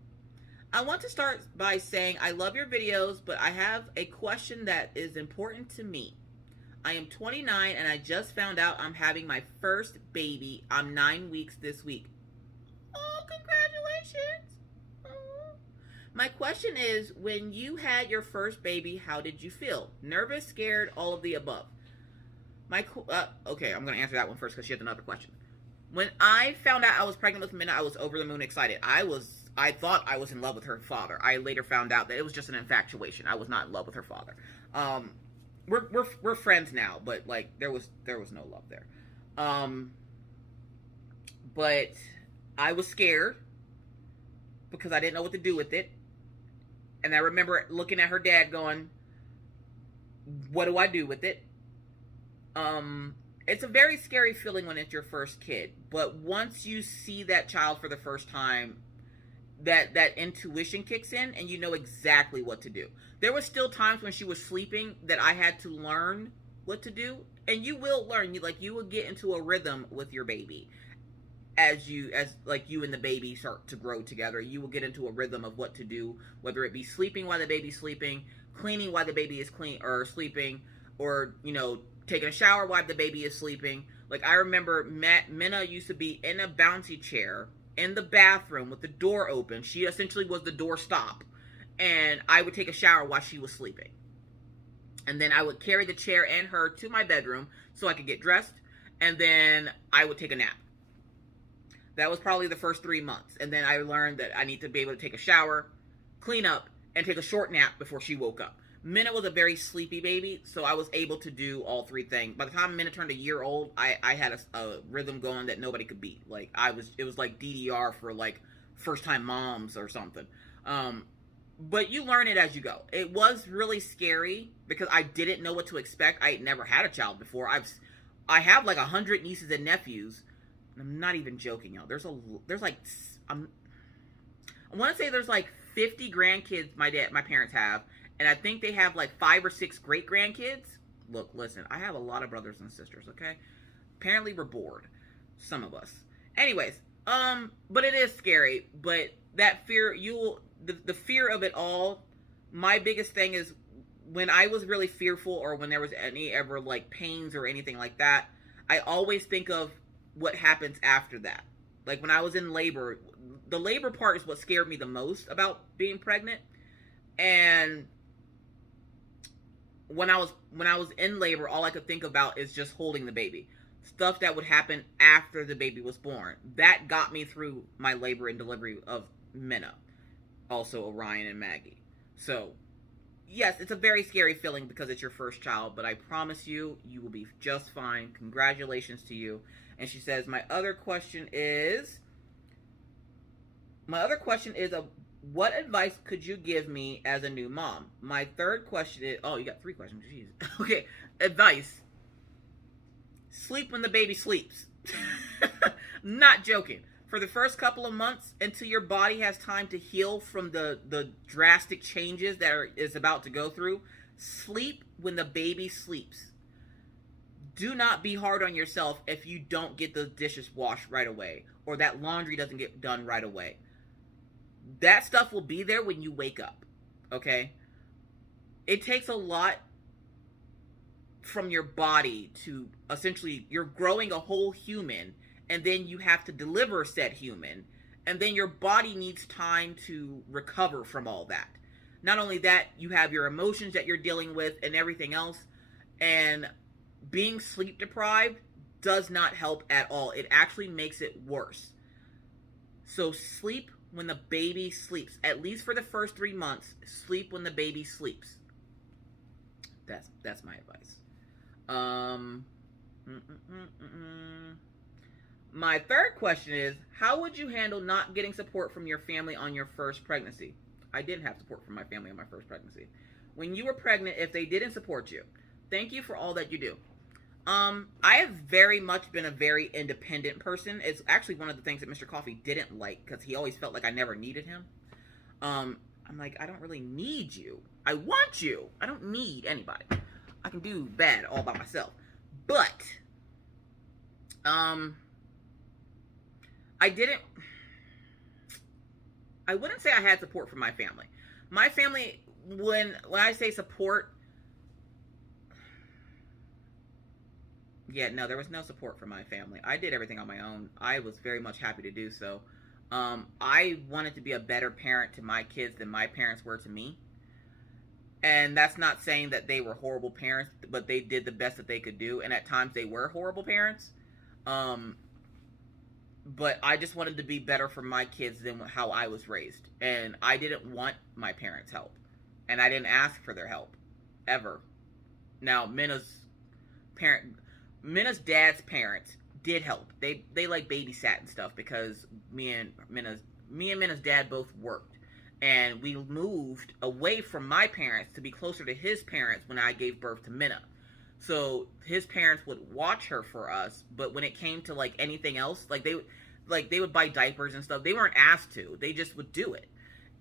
I want to start by saying I love your videos, but I have a question that is important to me. I am 29 and I just found out I'm having my first baby. I'm 9 weeks this week. Oh, congratulations. Oh. My question is, when you had your first baby, how did you feel? Nervous, scared, all of the above? Okay, I'm going to answer that one first because she has another question. When I found out I was pregnant with Minna, I was over the moon excited. I thought I was in love with her father. I later found out that it was just an infatuation. I was not in love with her father. We're friends now, but like there was no love there. But I was scared because I didn't know what to do with it. And I remember looking at her dad going, what do I do with it? It's a very scary feeling when it's your first kid, but once you see that child for the first time, that intuition kicks in and you know exactly what to do. There was still times when she was sleeping that I had to learn what to do, and you will learn. You will get into a rhythm with your baby as you and the baby start to grow together. You will get into a rhythm of what to do, whether it be sleeping while the baby's sleeping, cleaning while the baby is sleeping, or taking a shower while the baby is sleeping. Like, I remember Minna used to be in a bouncy chair in the bathroom with the door open. She essentially was the door stop. And I would take a shower while she was sleeping. And then I would carry the chair and her to my bedroom so I could get dressed. And then I would take a nap. That was probably the first 3 months. And then I learned that I need to be able to take a shower, clean up, and take a short nap before she woke up. Minna was a very sleepy baby, so I was able to do all 3 things. By the time Minna turned a year old, I had a rhythm going that nobody could beat. Like, it was like DDR for like first time moms or something. But you learn it as you go. It was really scary because I didn't know what to expect. I had never had a child before. I have like 100 nieces and nephews. I'm not even joking, y'all. I want to say there's like 50 grandkids my parents have. And I think they have like 5 or 6 great grandkids. look, listen, I have a lot of brothers and sisters, okay? Apparently we're bored. Some of us. Anyways, but it is scary. But that fear, the fear of it all, my biggest thing is when I was really fearful or when there was any ever like pains or anything like that, I always think of what happens after that. Like when I was in labor, the labor part is what scared me the most about being pregnant. And when I was in labor, all I could think about is just holding the baby. Stuff that would happen after the baby was born. That got me through my labor and delivery of Minna. Also Orion and Maggie. So, yes, it's a very scary feeling because it's your first child, but I promise you, you will be just fine. Congratulations to you. And she says, my other question is, what advice could you give me as a new mom? My third question is, oh, you got 3 questions. Jeez. Okay, advice. Sleep when the baby sleeps. Not joking. For the first couple of months, until your body has time to heal from the drastic changes that is about to go through, sleep when the baby sleeps. Do not be hard on yourself if you don't get the dishes washed right away or that laundry doesn't get done right away. That stuff will be there when you wake up, okay? It takes a lot from your body to essentially, you're growing a whole human and then you have to deliver said human and then your body needs time to recover from all that. Not only that, you have your emotions that you're dealing with and everything else, and being sleep deprived does not help at all. It actually makes it worse. So sleep when the baby sleeps. At least for the first 3 months, sleep when the baby sleeps. That's my advice. My third question is, how would you handle not getting support from your family on your first pregnancy? I didn't have support from my family on my first pregnancy. When you were pregnant, if they didn't support you, thank you for all that you do. I have very much been a very independent person. It's actually one of the things that Mr. Coffee didn't like because he always felt like I never needed him. I'm like, I don't really need you. I want you. I don't need anybody. I can do bad all by myself. But, I wouldn't say I had support from my family. My family, when I say support, yeah, no, there was no support from my family. I did everything on my own. I was very much happy to do so. I wanted to be a better parent to my kids than my parents were to me. And that's not saying that they were horrible parents, but they did the best that they could do. And at times they were horrible parents. But I just wanted to be better for my kids than how I was raised. And I didn't want my parents' help. And I didn't ask for their help. Ever. Now, Minna's dad's parents did help. They like babysat and stuff because me and Minna's dad both worked. And we moved away from my parents to be closer to his parents when I gave birth to Minna. So his parents would watch her for us, but when it came to like anything else, they would buy diapers and stuff. They weren't asked to. They just would do it.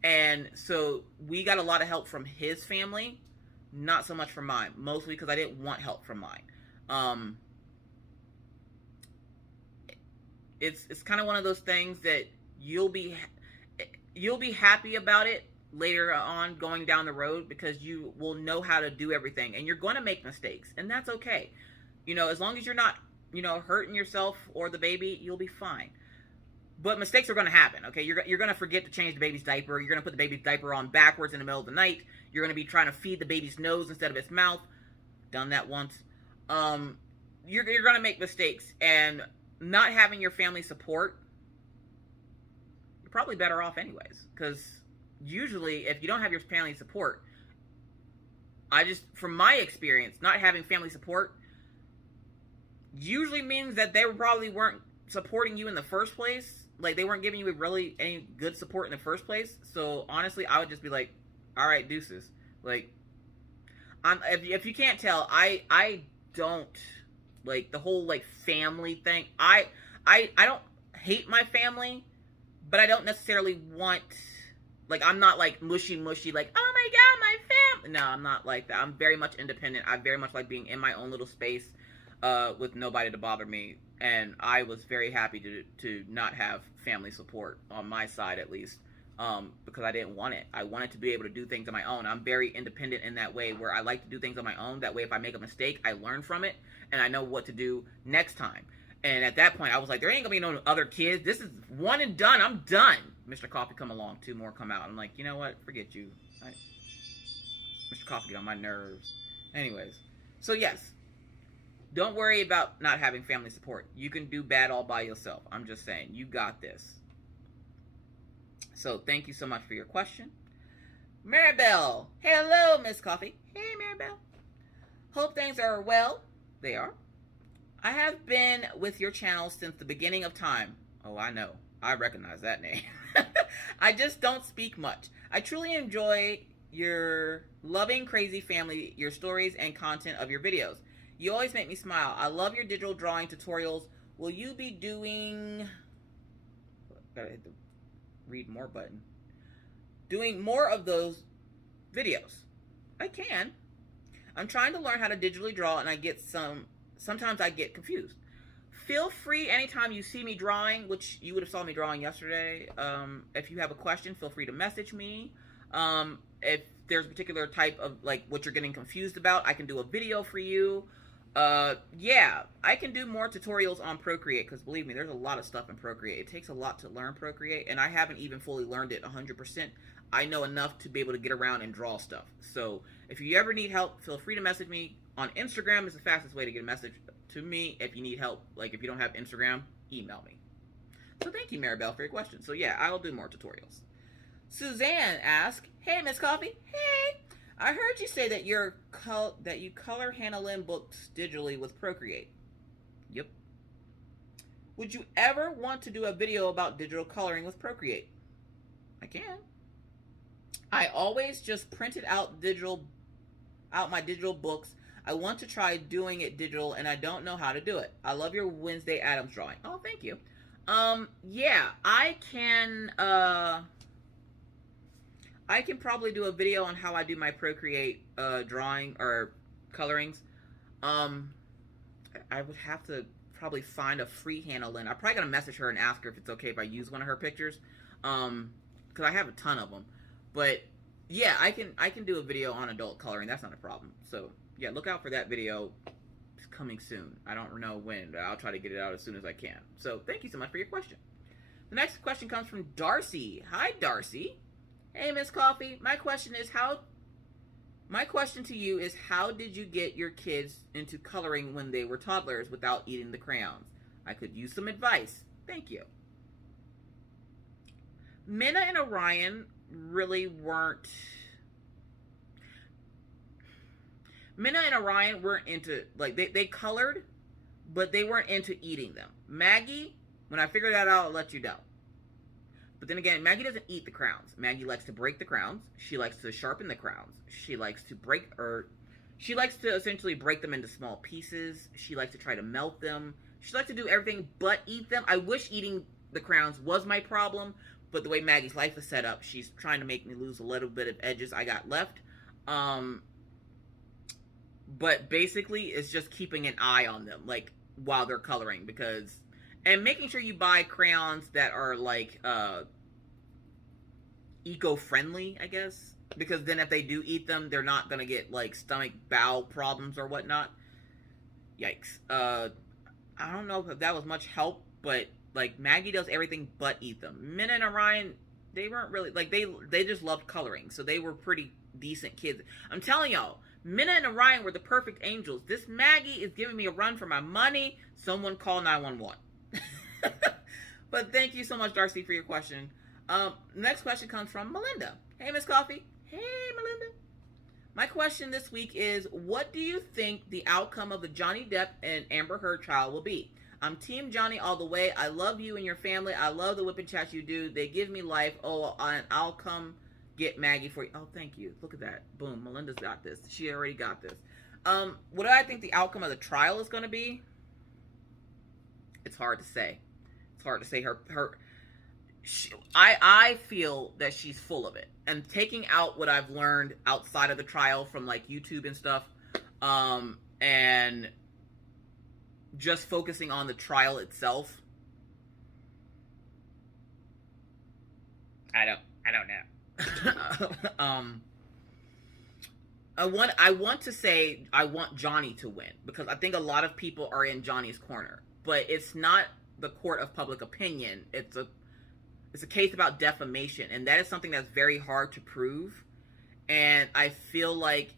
And so we got a lot of help from his family, not so much from mine, mostly because I didn't want help from mine. It's kind of one of those things that you'll be happy about it later on going down the road because you will know how to do everything, and you're going to make mistakes, and that's okay. As long as you're not, hurting yourself or the baby, you'll be fine. But mistakes are going to happen, okay? You're going to forget to change the baby's diaper. You're going to put the baby's diaper on backwards in the middle of the night. You're going to be trying to feed the baby's nose instead of its mouth. Done that once. You're going to make mistakes, and not having your family support, you're probably better off anyways. Because usually, if you don't have your family support, from my experience, not having family support usually means that they probably weren't supporting you in the first place. Like, they weren't giving you really any good support in the first place. So, honestly, I would just be like, all right, deuces. Like, if you can't tell, I don't, like, the whole, like, family thing. I don't hate my family, but I don't necessarily want, like, I'm not, like, mushy, like, oh, my God, my family. family. No, I'm not like that. I'm very much independent. I very much like being in my own little space with nobody to bother me. And I was very happy to not have family support on my side, at least, because I didn't want it. I wanted to be able to do things on my own. I'm very independent in that way, where I like to do things on my own. That way, if I make a mistake, I learn from it, and I know what to do next time. And at that point, I was like, there ain't gonna be no other kids. This is one and done. I'm done. Mr. Coffee come along. 2 more come out. I'm like, you know what? Forget you. Mr. Coffee get on my nerves. Anyways, so yes. Don't worry about not having family support. You can do bad all by yourself. I'm just saying, you got this. So thank you so much for your question. Maribel. Hello, Miss Coffee. Hey, Maribel. Hope things are well. They are. I have been with your channel since the beginning of time. Oh, I know. I recognize that name. I just don't speak much. I truly enjoy your loving, crazy family, your stories, and content of your videos. You always make me smile. I love your digital drawing tutorials. Will you be doing... Gotta hit the read more button. Doing more of those videos? I can. I'm trying to learn how to digitally draw, and sometimes I get confused. Feel free anytime you see me drawing, which you would have saw me drawing yesterday. If you have a question, feel free to message me. If there's a particular type of, like, what you're getting confused about, I can do a video for you. Yeah, I can do more tutorials on Procreate, because believe me, there's a lot of stuff in Procreate. It takes a lot to learn Procreate, and I haven't even fully learned it 100%. I know enough to be able to get around and draw stuff. So if you ever need help, feel free to message me. On Instagram is the fastest way to get a message to me. If you need help, like if you don't have Instagram, email me. So thank you, Maribel, for your question. So yeah, I'll do more tutorials. Suzanne asked, hey, Miss Coffee. Hey. I heard you say that you color Hannah Lynn books digitally with Procreate. Yep. Would you ever want to do a video about digital coloring with Procreate? I can. I always just printed out my digital books. I want to try doing it digital, and I don't know how to do it. I love your Wednesday Addams drawing. Oh, thank you. Yeah, I can probably do a video on how I do my Procreate drawing or colorings. I would have to probably find a free Hannah Lynn. I'm probably gonna message her and ask her if it's okay if I use one of her pictures, because I have a ton of them. But yeah, I can do a video on adult coloring. That's not a problem. So yeah, look out for that video. It's coming soon. I don't know when, but I'll try to get it out as soon as I can. So thank you so much for your question. The next question comes from Darcy. Hi, Darcy. Hey, Miss Coffee. My question to you is, how did you get your kids into coloring when they were toddlers without eating the crayons? I could use some advice. Thank you. Minna and Orion really weren't... Minna and Orion weren't into... Like, they colored, but they weren't into eating them. Maggie, when I figured that out, I'll let you know. But then again, Maggie doesn't eat the crowns. Maggie likes to break the crowns. She likes to sharpen the crowns. She likes to essentially break them into small pieces. She likes to try to melt them. She likes to do everything but eat them. I wish eating the crowns was my problem, but the way Maggie's life is set up, she's trying to make me lose a little bit of edges I got left. But basically, it's just keeping an eye on them, like, while they're coloring, because... And making sure you buy crayons that are, like, eco-friendly, I guess. Because then if they do eat them, they're not going to get, like, stomach bowel problems or whatnot. Yikes. I don't know if that was much help, but, like, Maggie does everything but eat them. Minna and Orion, they weren't really, like, they just loved coloring. So they were pretty decent kids. I'm telling y'all, Minna and Orion were the perfect angels. This Maggie is giving me a run for my money. Someone call 911. But thank you so much, Darcy, for your question. Next question comes from Melinda. Hey, Miss Coffee. Hey, Melinda. My question this week is, what do you think the outcome of the Johnny Depp and Amber Heard trial will be? I'm Team Johnny all the way. I love you and your family. I love the whipping chats you do. They give me life. Oh, and I'll come get Maggie for you. Oh, thank you. Look at that. Boom. Melinda's got this. She already got this. What do I think the outcome of the trial is going to be? It's hard to say. It's hard to say. I feel that she's full of it. And taking out what I've learned outside of the trial from like YouTube and stuff, and just focusing on the trial itself, I don't know. I want to say I want Johnny to win because I think a lot of people are in Johnny's corner, but it's not the court of public opinion. It's a case about defamation, and that is something that's very hard to prove. And I feel like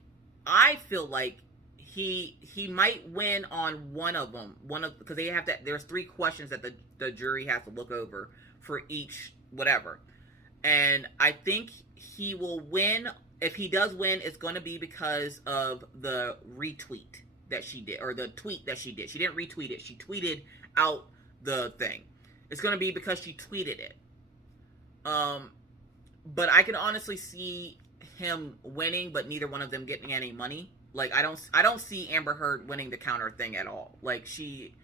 he might win on one of them. Because they have to. There's 3 questions that the jury has to look over for each whatever, and I think he will win. If he does win, it's going to be because of the retweet that she did, or the tweet that she did. She didn't retweet it. She tweeted out the thing. It's going to be because she tweeted it. But I can honestly see him winning, but neither one of them getting any money. Like, I don't see Amber Heard winning the counter thing at all. Like, she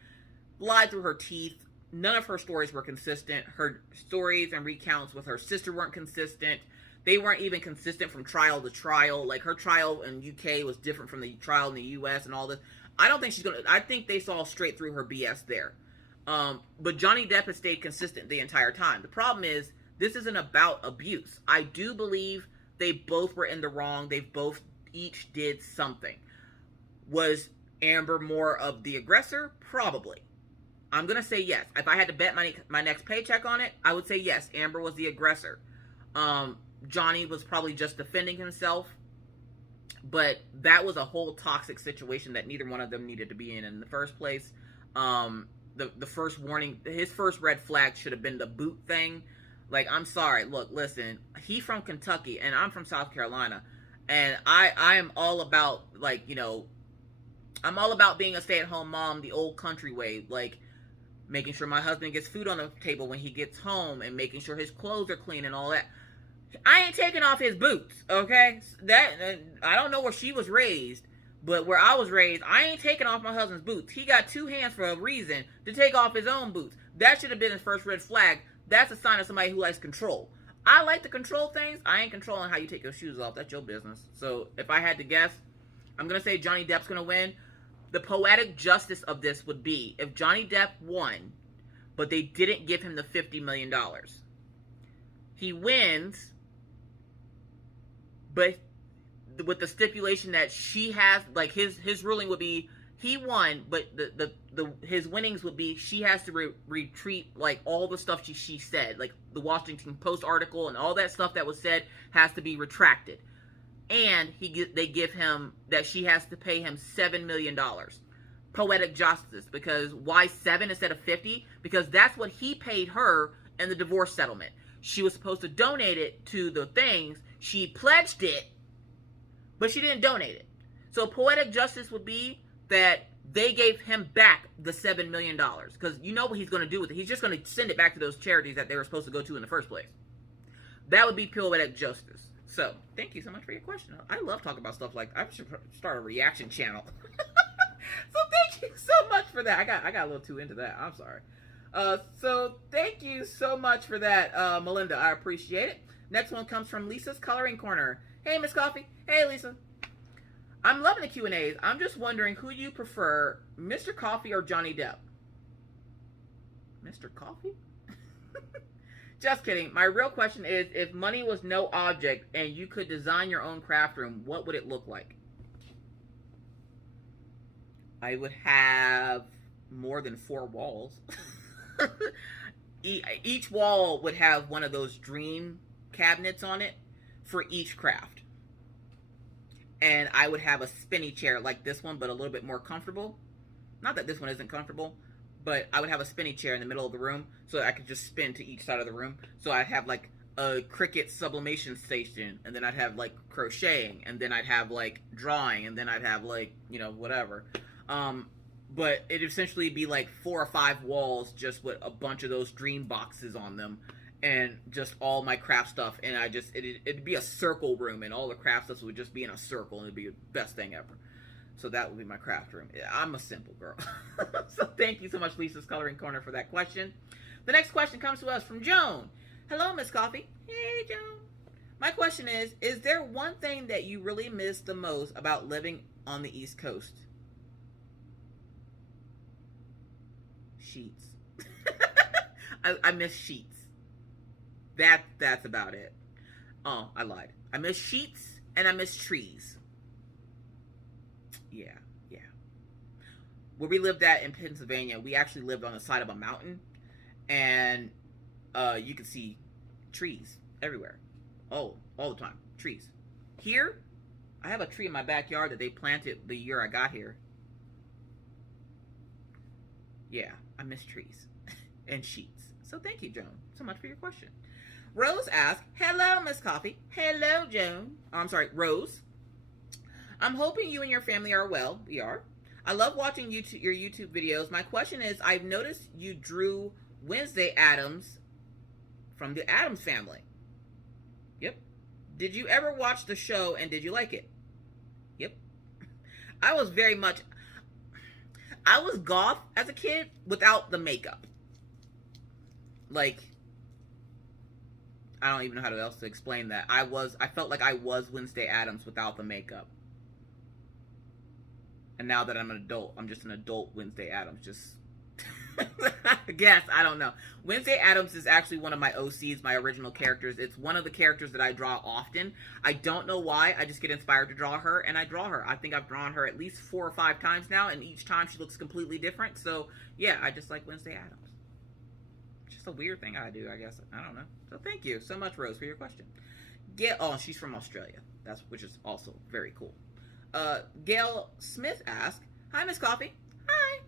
lied through her teeth. None of her stories were consistent. Her stories and recounts with her sister weren't consistent. They weren't even consistent from trial to trial. Like, her trial in UK was different from the trial in the US and all this. I think they saw straight through her BS there. But Johnny Depp has stayed consistent the entire time. The problem is, this isn't about abuse. I do believe they both were in the wrong. They both each did something. Was Amber more of the aggressor? Probably. I'm going to say yes. If I had to bet my next paycheck on it, I would say yes, Amber was the aggressor. Johnny was probably just defending himself. But that was a whole toxic situation that neither one of them needed to be in the first place. The first warning, his first red flag should have been the boot thing. Like, I'm sorry. Look, listen. He's from Kentucky, and I'm from South Carolina. And I am all about, like, you know, I'm all about being a stay-at-home mom the old country way. Like, making sure my husband gets food on the table when he gets home, and making sure his clothes are clean and all that. I ain't taking off his boots, okay? I don't know where she was raised, but where I was raised, I ain't taking off my husband's boots. He got 2 hands for a reason to take off his own boots. That should have been his first red flag. That's a sign of somebody who likes control. I like to control things. I ain't controlling how you take your shoes off. That's your business. So if I had to guess, I'm going to say Johnny Depp's going to win. The poetic justice of this would be if Johnny Depp won, but they didn't give him the $50 million. He wins, but with the stipulation that she has, like, his ruling would be he won, but his winnings would be she has to retreat, like, all the stuff she said, like the Washington Post article and all that stuff that was said has to be retracted, and they give him that she has to pay him $7 million. Poetic justice, because why 7 instead of 50? Because that's what he paid her in the divorce settlement. She was supposed to donate it to the things. She pledged it, but she didn't donate it. So poetic justice would be that they gave him back the $7 million. Because you know what he's going to do with it. He's just going to send it back to those charities that they were supposed to go to in the first place. That would be poetic justice. So, thank you so much for your question. I love talking about stuff like I should start a reaction channel. So thank you so much for that. I got a little too into that. I'm sorry. So thank you so much for that, Melinda. I appreciate it. Next one comes from Lisa's Coloring Corner. Hey, Miss Coffee. Hey, Lisa. I'm loving the Q&As. I'm just wondering who you prefer, Mr. Coffee or Johnny Depp? Mr. Coffee? Just kidding. My real question is, if money was no object and you could design your own craft room, what would it look like? I would have more than 4 walls. Each wall would have one of those dream cabinets on it for each craft. And I would have a spinny chair like this one, but a little bit more comfortable. Not that this one isn't comfortable, but I would have a spinny chair in the middle of the room so I could just spin to each side of the room. So I'd have like a Cricut sublimation station, and then I'd have like crocheting, and then I'd have like drawing, and then I'd have like, you know, whatever. But it'd essentially be like 4 or 5 walls just with a bunch of those dream boxes on them, and just all my craft stuff, and it'd be a circle room, and all the craft stuff would just be in a circle, and it'd be the best thing ever. So that would be my craft room. I'm a simple girl. So thank you so much, Lisa's Coloring Corner, for that question. The next question comes to us from Joan. Hello, Miss Coffee. Hey, Joan. My question is there one thing that you really miss the most about living on the East Coast? Sheets. I miss sheets. That's about it. Oh, I lied. I miss sheets and I miss trees. Yeah. Where we lived at in Pennsylvania, we actually lived on the side of a mountain, and you could see trees everywhere. Oh, all the time. Trees. Here, I have a tree in my backyard that they planted the year I got here. Yeah, I miss trees and sheets. So thank you, Joan, so much for your question. Rose asked, hello, Miss Coffee. Hello, Joan. I'm sorry, Rose. I'm hoping you and your family are well. We are. I love watching your YouTube videos. My question is, I've noticed you drew Wednesday Addams from the Addams Family. Yep. Did you ever watch the show and did you like it? Yep. I was goth as a kid without the makeup. Like, I don't even know how else to explain that. I felt like I was Wednesday Addams without the makeup. And now that I'm an adult, I'm just an adult Wednesday Addams. Just, I guess, I don't know. Wednesday Addams is actually one of my OCs, my original characters. It's one of the characters that I draw often. I don't know why. I just get inspired to draw her, and I draw her. I think I've drawn her at least 4 or 5 times now, and each time she looks completely different. So, yeah, I just like Wednesday Addams. It's just a weird thing I do, I guess. I don't know. So, thank you so much, Rose, for your question. Oh, she's from Australia. Which is also very cool. Gail Smith asked, hi, Miss Coffee. Hi.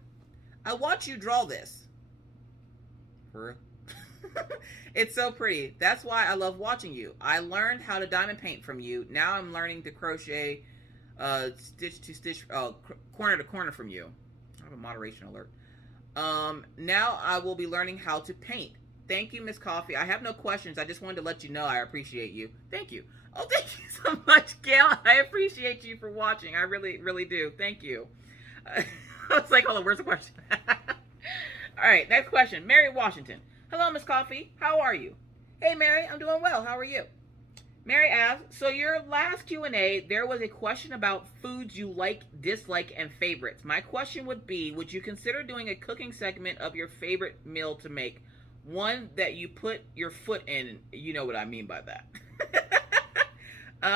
I watch you draw this. For It's so pretty. That's why I love watching you. I learned how to diamond paint from you. Now I'm learning to crochet stitch to stitch, corner to corner from you. I have a moderation alert. Now I will be learning how to paint. Thank you, Miss Coffee. I have no questions. I just wanted to let you know I appreciate you. Thank you. Oh, thank you so much, Gail. I appreciate you for watching. I really, really do. Thank you. I was like, hold on, where's the question? All right, next question. Mary Washington. Hello, Miss Coffee. How are you? Hey, Mary. I'm doing well. How are you? Mary asked, so your last Q&A, there was a question about foods you like, dislike, and favorites. My question would be, would you consider doing a cooking segment of your favorite meal to make? One that you put your foot in. You know what I mean by that. If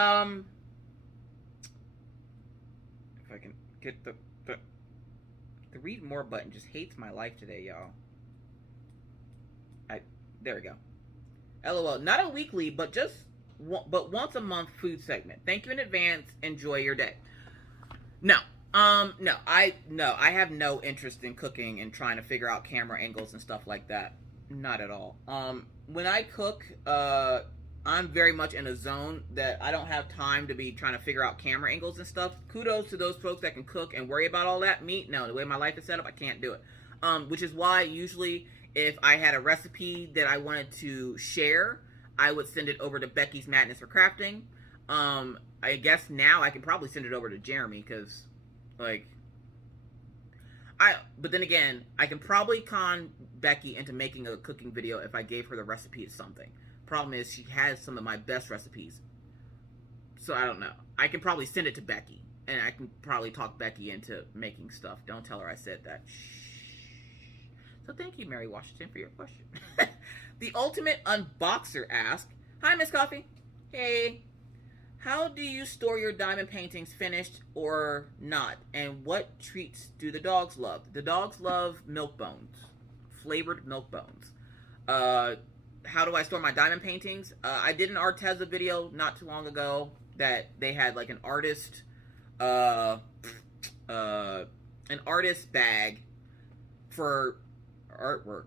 I can get the read more button just hates my life today, y'all. There we go. LOL. Not a weekly, but once a month food segment. Thank you in advance. Enjoy your day. No. I have no interest in cooking and trying to figure out camera angles and stuff like that. Not at all. When I cook, I'm very much in a zone that I don't have time to be trying to figure out camera angles and stuff. Kudos to those folks that can cook and worry about all that. Me, no. The way my life is set up, I can't do it. Which is why usually if I had a recipe that I wanted to share, I would send it over to Becky's Madness for Crafting. I guess now I can probably send it over to Jeremy because, like, but then again, I can probably con Becky into making a cooking video if I gave her the recipe to something. Problem is, she has some of my best recipes. So I don't know. I can probably send it to Becky, and I can probably talk Becky into making stuff. Don't tell her I said that. Shh. So thank you, Mary Washington, for your question. The Ultimate Unboxer asked, hi, Miss Coffee. Hey. How do you store your diamond paintings finished or not? And what treats do the dogs love? The dogs love milk bones. Flavored milk bones. How do I store my diamond paintings? I did an Arteza video not too long ago that they had like an artist bag for artwork.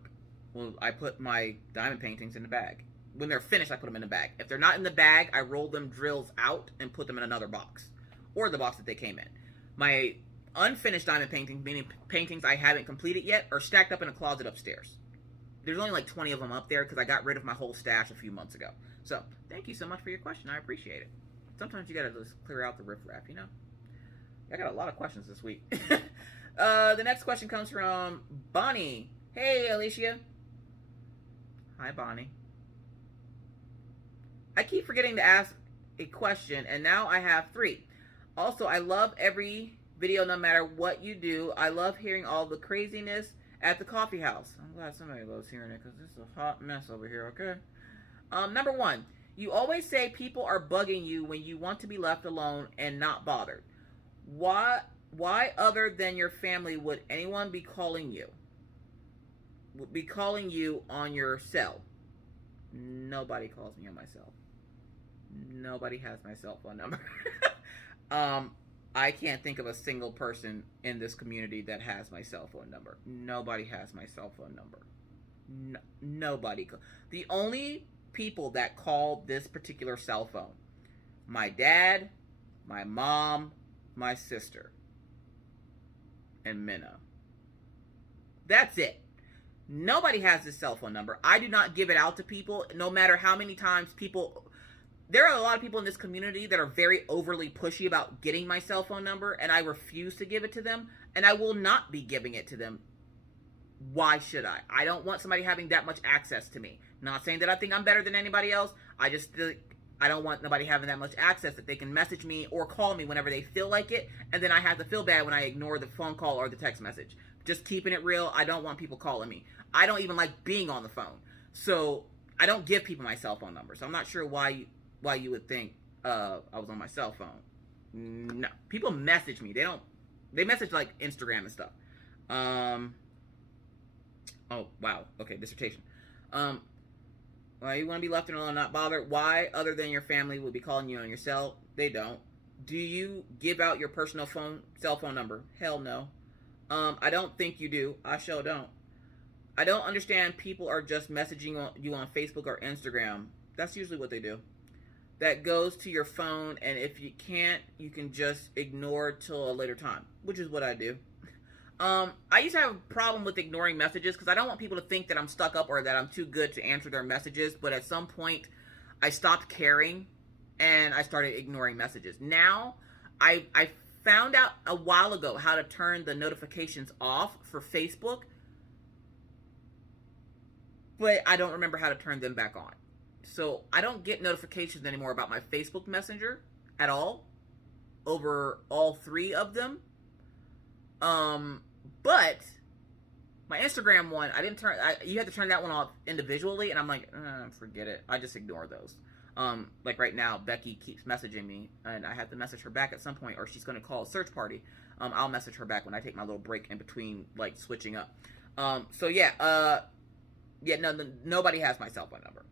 Well, I put my diamond paintings in the bag. When they're finished, I put them in the bag. If they're not in the bag, I roll them drills out and put them in another box. Or the box that they came in. My unfinished diamond paintings, meaning paintings I haven't completed yet, are stacked up in a closet upstairs. There's only like 20 of them up there because I got rid of my whole stash a few months ago. So, thank you so much for your question. I appreciate it. Sometimes you gotta just clear out the riffraff, you know? I got a lot of questions this week. The next question comes from Bonnie. Hey, Alicia. Hi, Bonnie. I keep forgetting to ask a question, and now I have 3. Also, I love every video no matter what you do. I love hearing all the craziness at the coffee house. I'm glad somebody loves hearing it because this is a hot mess over here, okay? Number 1, you always say people are bugging you when you want to be left alone and not bothered. Why other than your family would anyone be calling you? Would be calling you on your cell? Nobody calls me on my cell. Nobody has my cell phone number. I can't think of a single person in this community that has my cell phone number. Nobody has my cell phone number. Nobody. The only people that call this particular cell phone, my dad, my mom, my sister, and Minna. That's it. Nobody has this cell phone number. I do not give it out to people, no matter how many times people... There are a lot of people in this community that are very overly pushy about getting my cell phone number, and I refuse to give it to them, and I will not be giving it to them. Why should I? I don't want somebody having that much access to me. Not saying that I think I'm better than anybody else. I don't want nobody having that much access that they can message me or call me whenever they feel like it, and then I have to feel bad when I ignore the phone call or the text message. Just keeping it real, I don't want people calling me. I don't even like being on the phone. So I don't give people my cell phone number. So I'm not sure why you would think I was on my cell phone. No. People message me. They message like Instagram and stuff. Oh, wow. Okay, dissertation. Why you want to be left alone and not bothered? Why, other than your family, would be calling you on your cell? They don't. Do you give out your personal cell phone number? Hell no. I don't think you do. I sure don't. I don't understand people are just messaging you on Facebook or Instagram. That's usually what they do. That goes to your phone, and if you can't, you can just ignore it till a later time, which is what I do. I used to have a problem with ignoring messages because I don't want people to think that I'm stuck up or that I'm too good to answer their messages, but at some point, I stopped caring, and I started ignoring messages. Now, I found out a while ago how to turn the notifications off for Facebook, but I don't remember how to turn them back on. So I don't get notifications anymore about my Facebook Messenger at all, over all 3 of them. But my Instagram one, you have to turn that one off individually, and I'm like, forget it. I just ignore those. Like right now, Becky keeps messaging me, and I have to message her back at some point, or she's going to call a search party. I'll message her back when I take my little break in between, like, switching up. So yeah, nobody has my cell phone number.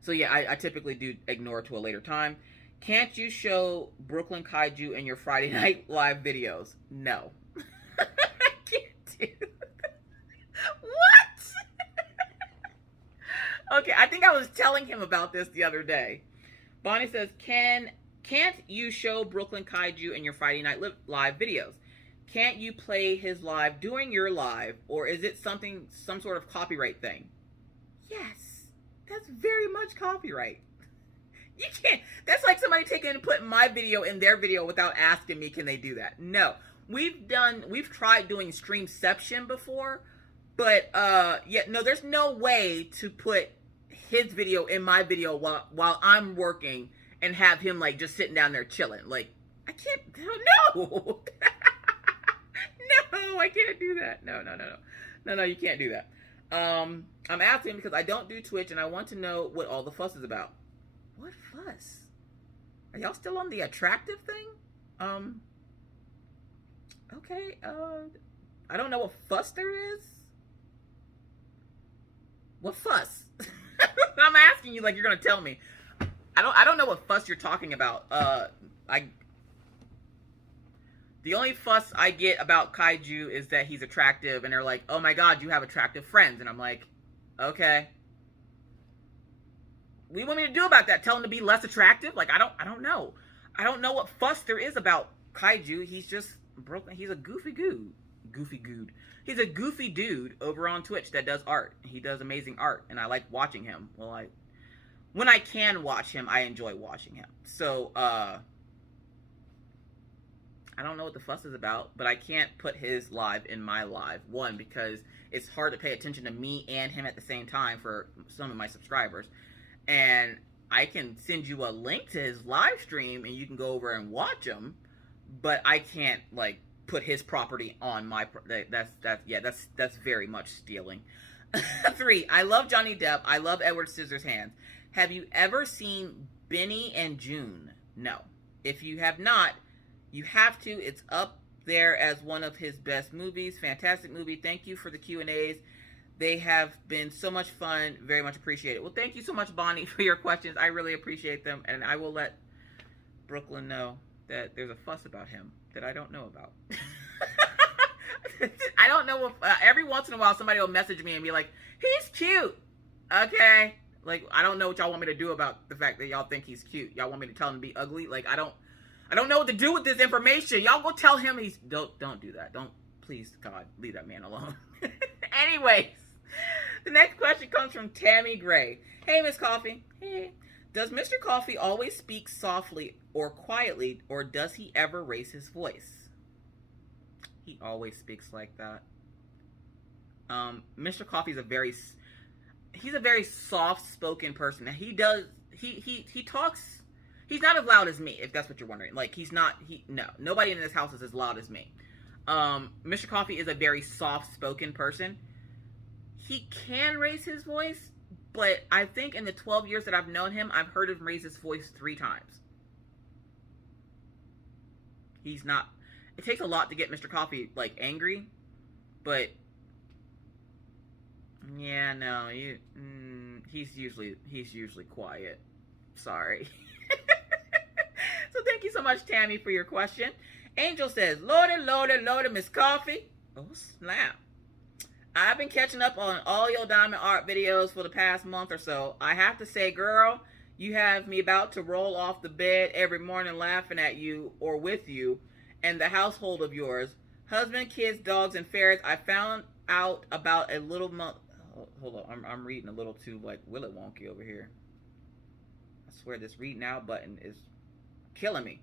So yeah, I typically do ignore to a later time. Can't you show Brooklyn Kaiju in your Friday night live videos? No. I can't do that. What? Okay, I think I was telling him about this the other day. Bonnie says, can't you show Brooklyn Kaiju in your Friday night live videos? Can't you play his live during your live, or is it some sort of copyright thing? Yes, that's very much copyright. You can't. That's like somebody taking and putting my video in their video without asking me, can they do that? No. We've tried doing Streamception before, but there's no way to put his video in my video while I'm working and have him like just sitting down there chilling. Like, I can't. No. No, I can't do that. No, you can't do that. I'm asking because I don't do Twitch and I want to know what all the fuss is about. What fuss? Are y'all still on the attractive thing? Okay, I don't know what fuss there is. What fuss? I'm asking you like you're gonna tell me. I don't know what fuss you're talking about. The only fuss I get about Kaiju is that he's attractive, and they're like, oh my god, you have attractive friends. And I'm like, okay. What do you want me to do about that? Tell him to be less attractive? Like, I don't know. I don't know what fuss there is about Kaiju. He's just broken. He's a goofy dude. He's a goofy dude over on Twitch that does art. He does amazing art, and I like watching him. Well, when I can watch him, I enjoy watching him. So, I I don't know what the fuss is about, but I can't put his live in my live. One, because it's hard to pay attention to me and him at the same time for some of my subscribers. And I can send you a link to his live stream and you can go over and watch him, but I can't like put his property on my that's very much stealing. 3, I love Johnny Depp. I love Edward Scissorhands. Have you ever seen Benny and June? No. If you have not, you have to. It's up there as one of his best movies. Fantastic movie. Thank you for the Q&As. They have been so much fun. Very much appreciate it. Well, thank you so much, Bonnie, for your questions. I really appreciate them. And I will let Brooklyn know that there's a fuss about him that I don't know about. I don't know if every once in a while somebody will message me and be like, he's cute. Okay. Like, I don't know what y'all want me to do about the fact that y'all think he's cute. Y'all want me to tell him to be ugly? Like, I don't know what to do with this information. Y'all go tell him he's... Don't do that. Don't, please, God, leave that man alone. Anyways, the next question comes from Tammy Gray. Hey, Miss Coffee. Hey. Does Mr. Coffee always speak softly or quietly, or does he ever raise his voice? He always speaks like that. Mr. Coffee's a very soft-spoken person. He talks... He's not as loud as me, if that's what you're wondering. Like, nobody in this house is as loud as me. Mr. Coffee is a very soft-spoken person. He can raise his voice, but I think in the 12 years that I've known him, I've heard him raise his voice 3 times. He's not... It takes a lot to get Mr. Coffee, like, angry, but... Yeah, no, he's usually quiet. Sorry. So thank you so much, Tammy, for your question. Angel says, Lordy, Miss Coffee. Oh, snap. I've been catching up on all your diamond art videos for the past month or so. I have to say, girl, you have me about to roll off the bed every morning laughing at you or with you and the household of yours. Husband, kids, dogs, and ferrets. I found out about a little month. Hold on. I'm reading a little too, like, Willy Wonky over here. I swear this read now button is killing me.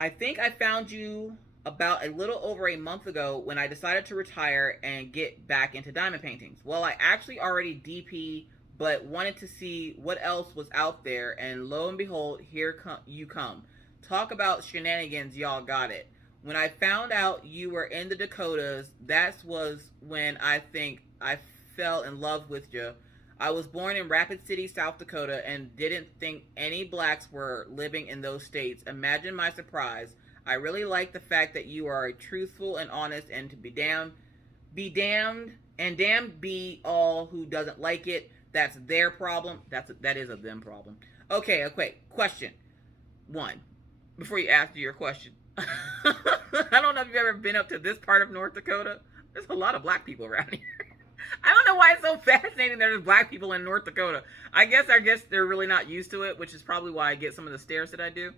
I think I found you about a little over a month ago when I decided to retire and get back into diamond paintings. Well, I actually already DP, but wanted to see what else was out there, and lo and behold, here you come. Talk about shenanigans, y'all got it. When I found out you were in the Dakotas, that was when I think I fell in love with you. I was born in Rapid City, South Dakota, and didn't think any blacks were living in those states. Imagine my surprise. I really like the fact that you are truthful and honest, and to be damned, and damned be all who doesn't like it. That's their problem. That is a them problem. Okay. Question 1. Before you ask your question. I don't know if you've ever been up to this part of North Dakota. There's a lot of black people around here. I don't know why it's so fascinating that there's black people in North Dakota. I guess they're really not used to it, which is probably why I get some of the stares that I do.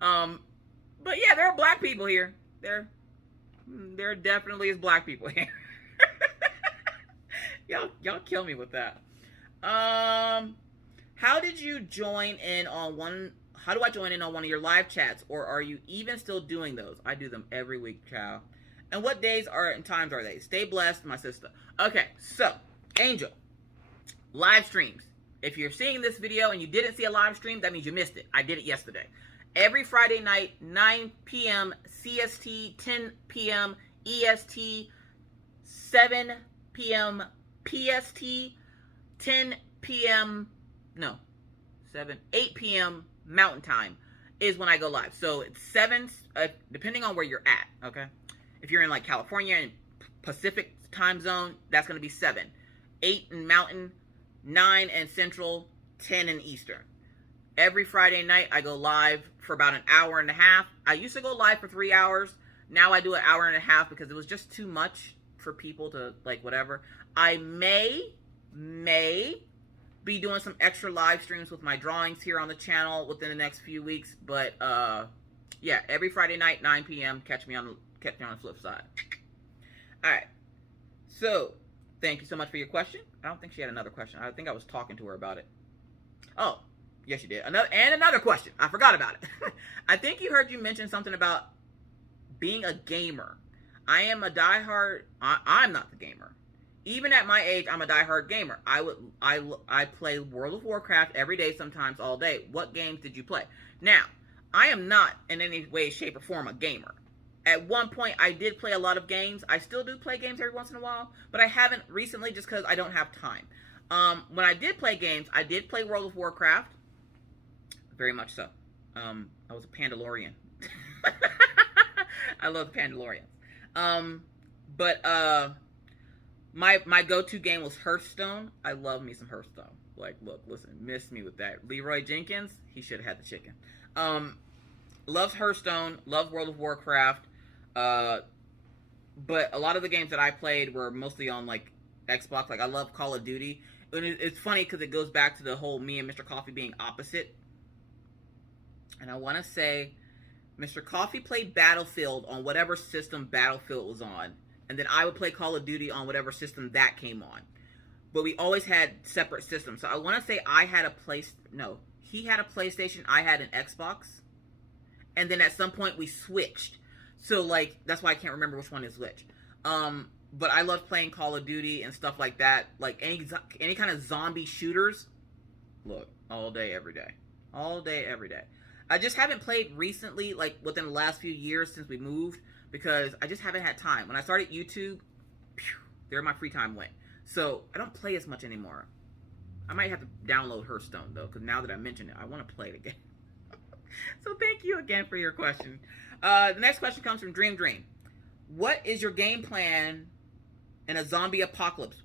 But yeah, there are black people here. There definitely is black people here. Y'all kill me with that. How did you join in on one? How do I join in on one of your live chats, or are you even still doing those? I do them every week, child. And what days and times are they? Stay blessed, my sister. Okay, so, Angel, live streams. If you're seeing this video and you didn't see a live stream, that means you missed it. I did it yesterday. Every Friday night, 9 p.m. CST, 10 p.m. EST, 7 p.m. PST, 8 p.m. Mountain Time is when I go live. So it's 7, depending on where you're at, okay? If you're in like California and Pacific time zone, that's going to be 7. 8 in Mountain, 9 in Central, 10 in Eastern. Every Friday night, I go live for about an hour and a half. I used to go live for 3 hours. Now I do an hour and a half because it was just too much for people to, like, whatever. I may be doing some extra live streams with my drawings here on the channel within the next few weeks. But, yeah, every Friday night, 9 p.m., catch me on the flip side. All right. So, thank you so much for your question. I don't think she had another question. I think I was talking to her about it. Oh, Yes, you did. Another question. I forgot about it. I think you heard you mention something about being a gamer. I am a diehard. I'm not the gamer. Even at my age, I'm a diehard gamer. I play World of Warcraft every day, sometimes all day. What games did you play? Now, I am not in any way, shape, or form a gamer. At one point, I did play a lot of games. I still do play games every once in a while, but I haven't recently just because I don't have time. When I did play games, I did play World of Warcraft. Very much so. I was a Pandalorian. I love the Pandalorians. But my go-to game was Hearthstone. I love me some Hearthstone. Like, look, listen, miss me with that. Leroy Jenkins, he should have had the chicken. Loves Hearthstone, loves World of Warcraft. But a lot of the games that I played were mostly on, like, Xbox. Like, I love Call of Duty. And it's funny because it goes back to the whole me and Mr. Coffee being opposite. And I want to say Mr. Coffee played Battlefield on whatever system Battlefield was on. And then I would play Call of Duty on whatever system that came on. But we always had separate systems. So I want to say I had a he had a PlayStation, I had an Xbox. And then at some point we switched. So, like, that's why I can't remember which one is which. But I loved playing Call of Duty and stuff like that. Like, any kind of zombie shooters. Look, all day, every day. All day, every day. I just haven't played recently, like, within the last few years since we moved. Because I just haven't had time. When I started YouTube, there my free time went. So, I don't play as much anymore. I might have to download Hearthstone, though. Because now that I mention it, I want to play it again. So, thank you again for your question. The next question comes from Dream. What is your game plan in a zombie apocalypse?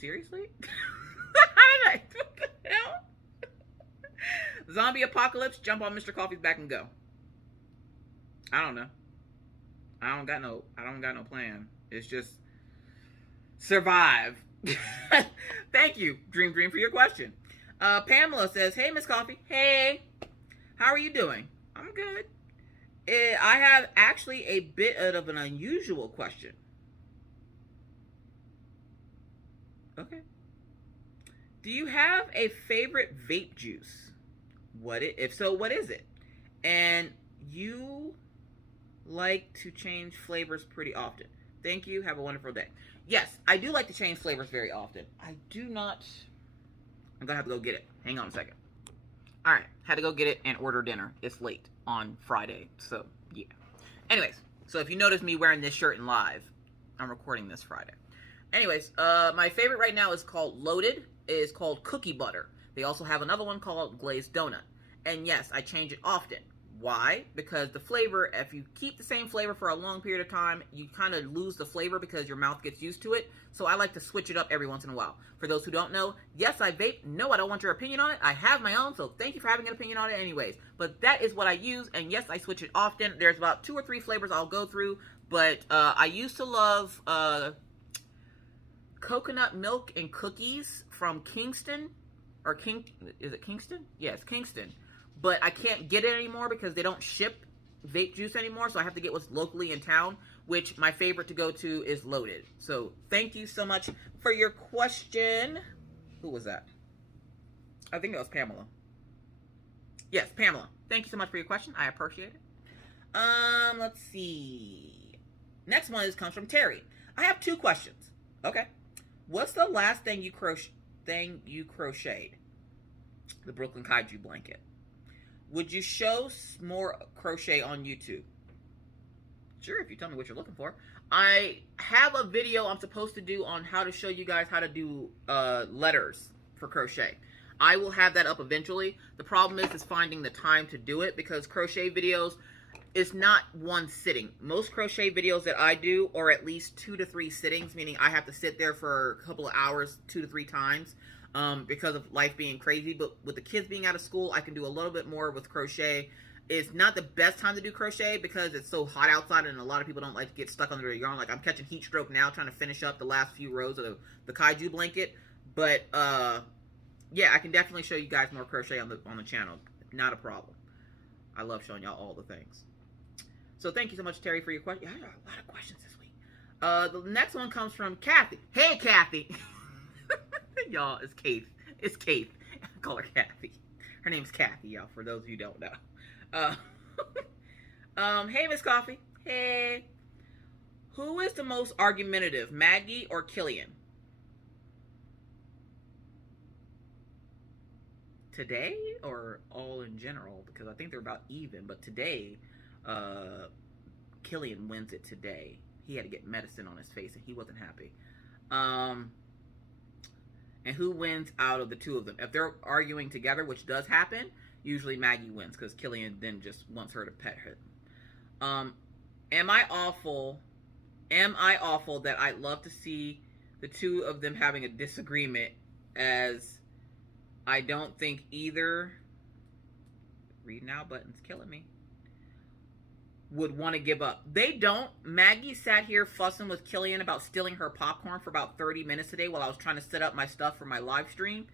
Seriously? What the hell? Zombie apocalypse, jump on Mr. Coffee's back and go. I don't know. I don't got no plan. It's just survive. Thank you, Dream, for your question. Pamela says, hey, Miss Coffee. Hey. How are you doing? I'm good. I have actually a bit of an unusual question. Okay. Do you have a favorite vape juice? If so, what is it? And you like to change flavors pretty often. Thank you. Have a wonderful day. Yes, I do like to change flavors very often. I do not. I'm going to have to go get it. Hang on a second. All right. Had to go get it and order dinner. It's late on Friday. So, yeah. Anyways, so if you notice me wearing this shirt in live, I'm recording this Friday. Anyways, my favorite right now is called Loaded. It is called Cookie Butter. They also have another one called Glazed Donut. And yes, I change it often. Why? Because the flavor, if you keep the same flavor for a long period of time, you kind of lose the flavor because your mouth gets used to it. So I like to switch it up every once in a while. For those who don't know, yes, I vape. No, I don't want your opinion on it. I have my own, so thank you for having an opinion on it anyways. But that is what I use, and yes, I switch it often. There's about 2 or 3 flavors I'll go through, but I used to love coconut milk and cookies from Kingston. Is it Kingston? Yes, Kingston. But I can't get it anymore because they don't ship vape juice anymore, so I have to get what's locally in town, which my favorite to go to is Loaded. So thank you so much for your question. Who was that? I think that was Pamela. Yes, Pamela. Thank you so much for your question. I appreciate it. Let's see. Next one comes from Terry. I have 2 questions. Okay. What's the last thing you crocheted? The Brooklyn Kaiju blanket. Would you show more crochet on YouTube? Sure, if you tell me what you're looking for. I have a video I'm supposed to do on how to show you guys how to do letters for crochet. I will have that up eventually. The problem is finding the time to do it because crochet videos is not one sitting. Most crochet videos that I do are at least 2 to 3 sittings, meaning I have to sit there for a couple of hours 2 to 3 times. Because of life being crazy, but with the kids being out of school, I can do a little bit more with crochet. It's not the best time to do crochet because it's so hot outside and a lot of people don't like to get stuck under a yarn. Like, I'm catching heat stroke now trying to finish up the last few rows of the kaiju blanket. But, yeah, I can definitely show you guys more crochet on the channel. Not a problem. I love showing y'all all the things. So thank you so much, Terry, for your question. I got a lot of questions this week. The next one comes from Kathy. Hey, Kathy. Y'all, it's Kate. It's Kate. I call her Kathy. Her name's Kathy, y'all, for those of you who don't know. Hey, Miss Coffee. Hey. Who is the most argumentative, Maggie or Killian? Today or all in general? Because I think they're about even. But today, Killian wins it today. He had to get medicine on his face and he wasn't happy. And who wins out of the two of them? If they're arguing together, which does happen, usually Maggie wins because Killian then just wants her to pet her. Am I awful that I'd love to see the two of them having a disagreement, as I don't think either, read now button's killing me, would want to give up. They don't. Maggie sat here fussing with Killian about stealing her popcorn for about 30 minutes today while I was trying to set up my stuff for my live stream.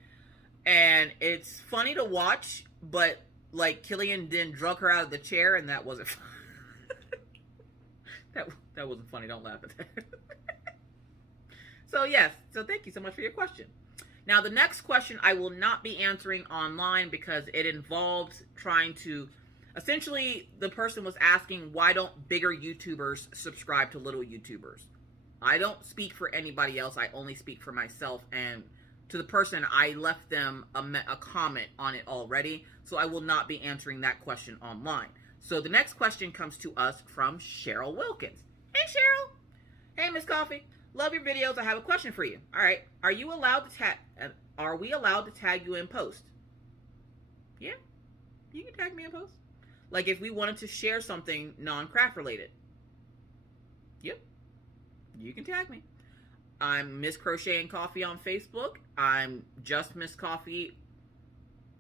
And it's funny to watch, but like Killian then drug her out of the chair and that wasn't fun. That wasn't funny. Don't laugh at that. So yes. So thank you so much for your question. Now the next question I will not be answering online because it involves trying to, essentially the person was asking, why don't bigger YouTubers subscribe to little YouTubers? I don't speak for anybody else. I only speak for myself, and to the person, I left them a comment on it already, so I will not be answering that question online. So the next question comes to us from Cheryl Wilkins. Hey, Cheryl. Hey, Miss Coffee. Love your videos. I have a question for you. All right. Are we allowed to tag you in post? Yeah. You can tag me in post. Like if we wanted to share something non-craft related. Yep. You can tag me. I'm Miss Crochet and Coffee on Facebook. I'm Just Miss Coffee.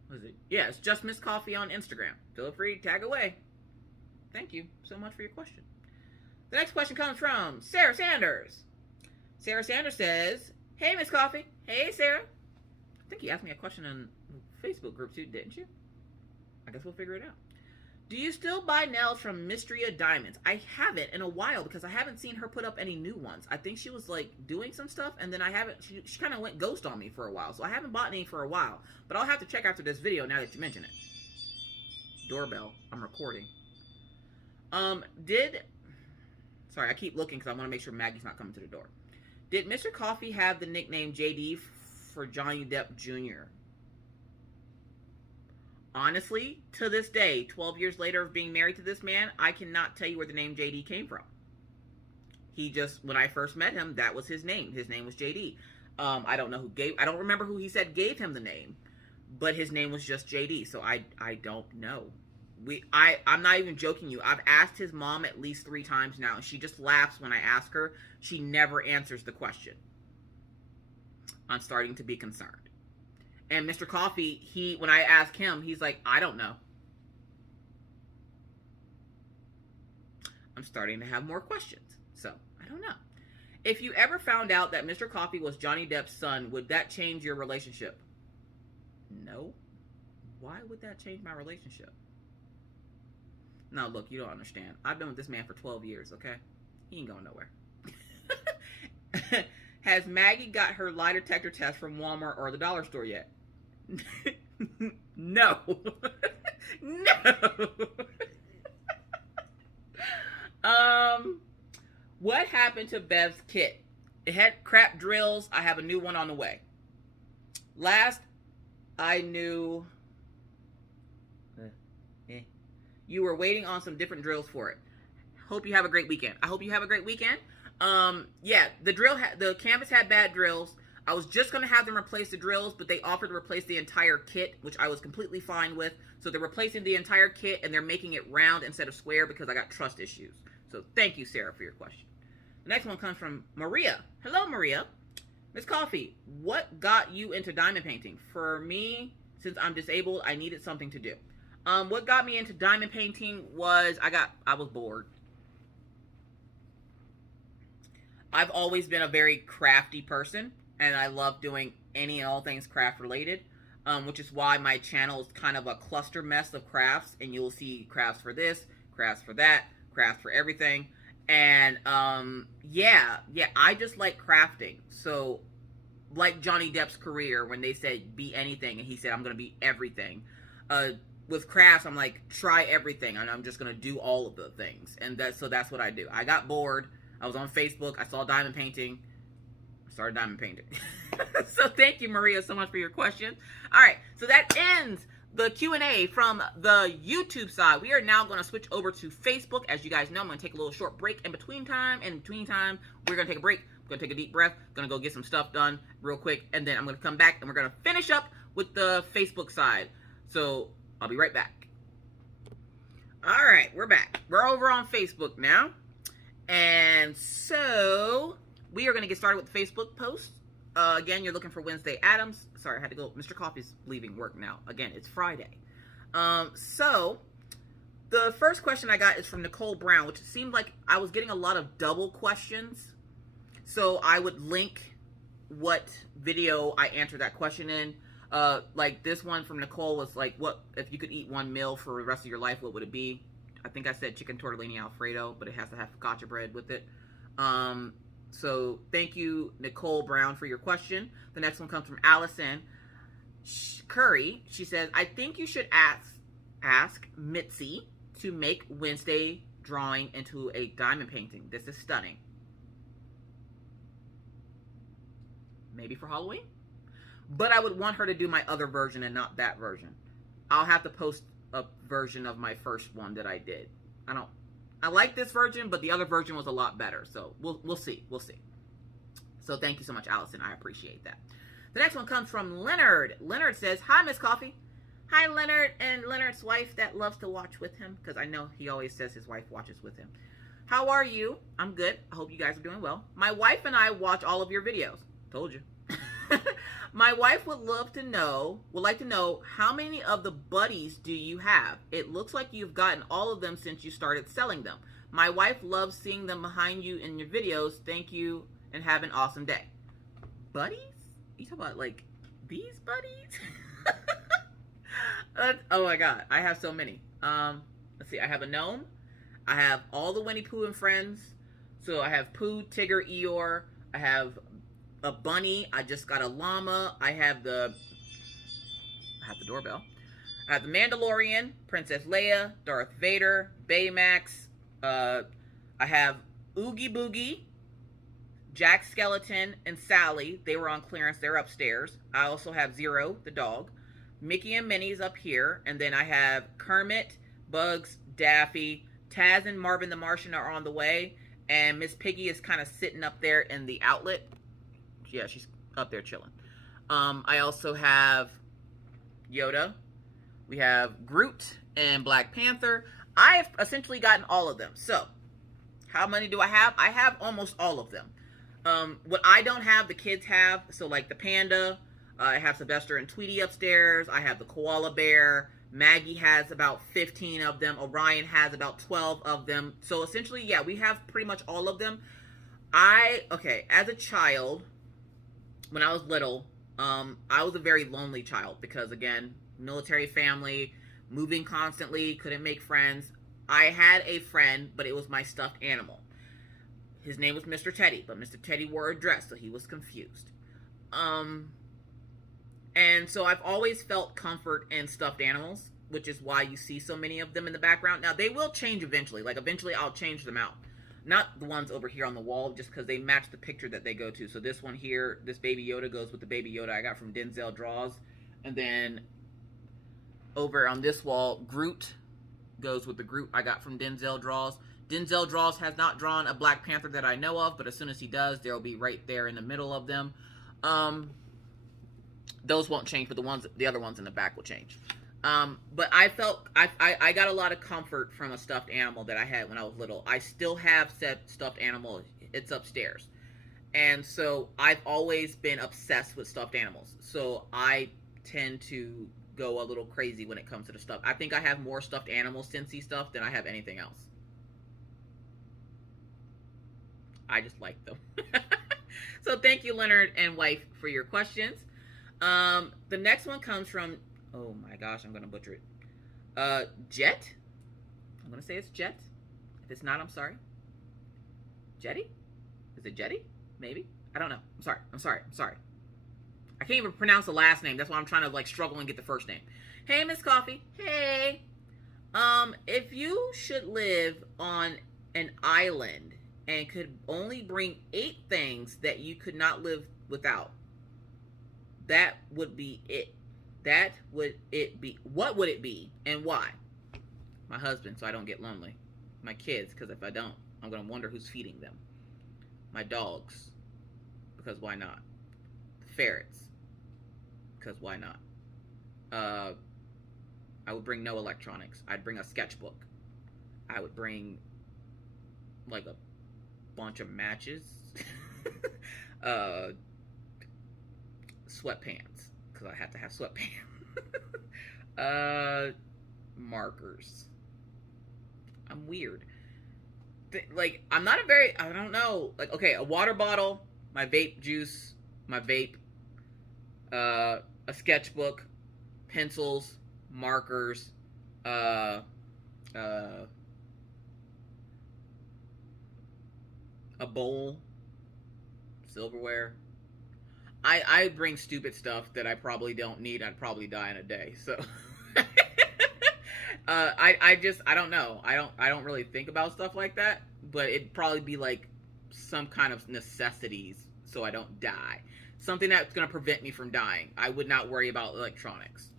What is it? Yeah, it's Just Miss Coffee on Instagram. Feel free to tag away. Thank you so much for your question. The next question comes from Sarah Sanders. Sarah Sanders says, hey, Miss Coffee. Hey, Sarah. I think you asked me a question in the Facebook group too, didn't you? I guess we'll figure it out. Do you still buy nails from Mystria Diamonds? I haven't in a while because I haven't seen her put up any new ones. I think she was like doing some stuff and then she kind of went ghost on me for a while. So I haven't bought any for a while. But I'll have to check after this video now that you mention it. Doorbell. I'm recording. Sorry, I keep looking because I want to make sure Maggie's not coming to the door. Did Mr. Coffee have the nickname JD for Johnny Depp Jr.? Honestly, to this day, 12 years later of being married to this man, I cannot tell you where the name JD came from. He just, when I first met him, that was his name. His name was JD. I don't remember who he said gave him the name, but his name was just JD, so I don't know. I'm not even joking you. I've asked his mom at least 3 times now, and she just laughs when I ask her. She never answers the question. I'm starting to be concerned. And Mr. Coffee, when I ask him, he's like, I don't know. I'm starting to have more questions. So, I don't know. If you ever found out that Mr. Coffee was Johnny Depp's son, would that change your relationship? No. Why would that change my relationship? Now, look, you don't understand. I've been with this man for 12 years, okay? He ain't going nowhere. Has Maggie got her lie detector test from Walmart or the dollar store yet? No. No. What happened to Bev's kit? It had crap drills. I have a new one on the way. Last I knew, you were waiting on some different drills for it. Hope you have a great weekend. I hope you have a great weekend. Yeah, the canvas had bad drills. I was just going to have them replace the drills, but they offered to replace the entire kit, which I was completely fine with. So they're replacing the entire kit, and they're making it round instead of square because I got trust issues. So thank you, Sarah, for your question. The next one comes from Maria. Hello, Maria. Miss Coffee, what got you into diamond painting? For me, since I'm disabled, I needed something to do. What got me into diamond painting was I was bored. I've always been a very crafty person, and I love doing any and all things craft related, which is why my channel is kind of a cluster mess of crafts, and you'll see crafts for this, crafts for that, crafts for everything. And yeah, I just like crafting. So like Johnny Depp's career, when they said be anything and he said I'm gonna be everything, with crafts, I'm like, try everything, and I'm just gonna do all of the things, and that's what I do. I got bored. I was on Facebook. I saw diamond painting. I started diamond painting. So thank you, Maria, so much for your question. All right, so that ends the Q&A from the YouTube side. We are now going to switch over to Facebook. As you guys know, I'm going to take a little short break in between time. In between time, we're going to take a break. I'm going to take a deep breath. Going to go get some stuff done real quick, and then I'm going to come back, and we're going to finish up with the Facebook side. So I'll be right back. All right, we're back. We're over on Facebook now. And so we are going to get started with the Facebook post. Again, you're looking for Wednesday Addams. Sorry, I had to go. Mr. Coffee's leaving work now. Again, it's Friday. So the first question I got is from Nicole Brown, which seemed like I was getting a lot of double questions. So I would link what video I answered that question in. Like this one from Nicole was like, what if you could eat one meal for the rest of your life, what would it be? I think I said chicken tortellini Alfredo, but it has to have focaccia bread with it. So thank you, Nicole Brown, for your question. The next one comes from Allison Curry. She says, I think you should ask Mitzi to make Wednesday drawing into a diamond painting. This is stunning. Maybe for Halloween? But I would want her to do my other version and not that version. I'll have to post a version of my first one that I did. I like this version, but the other version was a lot better. So we'll see. We'll see. So thank you so much, Allison. I appreciate that. The next one comes from Leonard. Leonard says, hi, Miss Coffee. Hi, Leonard and Leonard's wife that loves to watch with him, because I know he always says his wife watches with him. How are you? I'm good. I hope you guys are doing well. My wife and I watch all of your videos. Told you. My wife would like to know, how many of the buddies do you have? It looks like you've gotten all of them since you started selling them. My wife loves seeing them behind you in your videos. Thank you and have an awesome day. Buddies? You talking about like these buddies? Oh my God, I have so many. Let's see, I have a gnome. I have all the Winnie Pooh and friends. So I have Pooh, Tigger, Eeyore. I have a bunny. I just got a llama. I have the doorbell. I have the Mandalorian, Princess Leia, Darth Vader, Baymax. I have Oogie Boogie, Jack Skeleton, and Sally. They were on clearance. They're upstairs. I also have Zero, the dog. Mickey and Minnie's up here. And then I have Kermit, Bugs, Daffy, Taz and Marvin the Martian are on the way. And Miss Piggy is kind of sitting up there in the outlet. Yeah, she's up there chilling. I also have Yoda. We have Groot and Black Panther. I've essentially gotten all of them. So, how many do I have? I have almost all of them. What I don't have, the kids have. So, like the panda. I have Sylvester and Tweety upstairs. I have the koala bear. Maggie has about 15 of them. Orion has about 12 of them. So, essentially, yeah, we have pretty much all of them. As a child, when I was little, I was a very lonely child because, again, military family, moving constantly, couldn't make friends. I had a friend, but it was my stuffed animal. His name was Mr. Teddy, but Mr. Teddy wore a dress, so he was confused. And so I've always felt comfort in stuffed animals, which is why you see so many of them in the background. Now, they will change eventually. Like, eventually I'll change them out. Not the ones over here on the wall, just because they match the picture that they go to. So this one here, this Baby Yoda goes with the Baby Yoda I got from Denzel Draws. And then over on this wall, Groot goes with the Groot I got from Denzel Draws. Denzel Draws has not drawn a Black Panther that I know of, but as soon as he does, they'll be right there in the middle of them. Those won't change, but the other ones in the back will change. But I felt, I got a lot of comfort from a stuffed animal that I had when I was little. I still have said stuffed animal. It's upstairs. And so I've always been obsessed with stuffed animals. So I tend to go a little crazy when it comes to the stuff. I think I have more stuffed animals, Scentsy stuff, than I have anything else. I just like them. So thank you, Leonard and wife, for your questions. The next one comes from, oh my gosh, I'm going to butcher it. Jet. I'm going to say it's Jet. If it's not, I'm sorry. Jetty? Is it Jetty? Maybe. I don't know. I'm sorry. I can't even pronounce the last name. That's why I'm trying to like struggle and get the first name. Hey, Miss Coffee. Hey. If you should live on an island and could only bring 8 things that you could not live without, that would be it. That would it be. What would it be and why? My husband, so I don't get lonely. My kids, because if I don't, I'm going to wonder who's feeding them. My dogs, because why not? The ferrets, because why not? I would bring no electronics. I'd bring a sketchbook. I would bring like a bunch of matches. Sweatpants, because I have to have sweatpants. Markers. I'm weird. Like, I'm not a very, I don't know. Like, okay, a water bottle, my vape juice, my vape, a sketchbook, pencils, markers, a bowl, silverware. I bring stupid stuff that I probably don't need. I'd probably die in a day. So I don't know. I don't really think about stuff like that, but it'd probably be like some kind of necessities so I don't die. Something that's going to prevent me from dying. I would not worry about electronics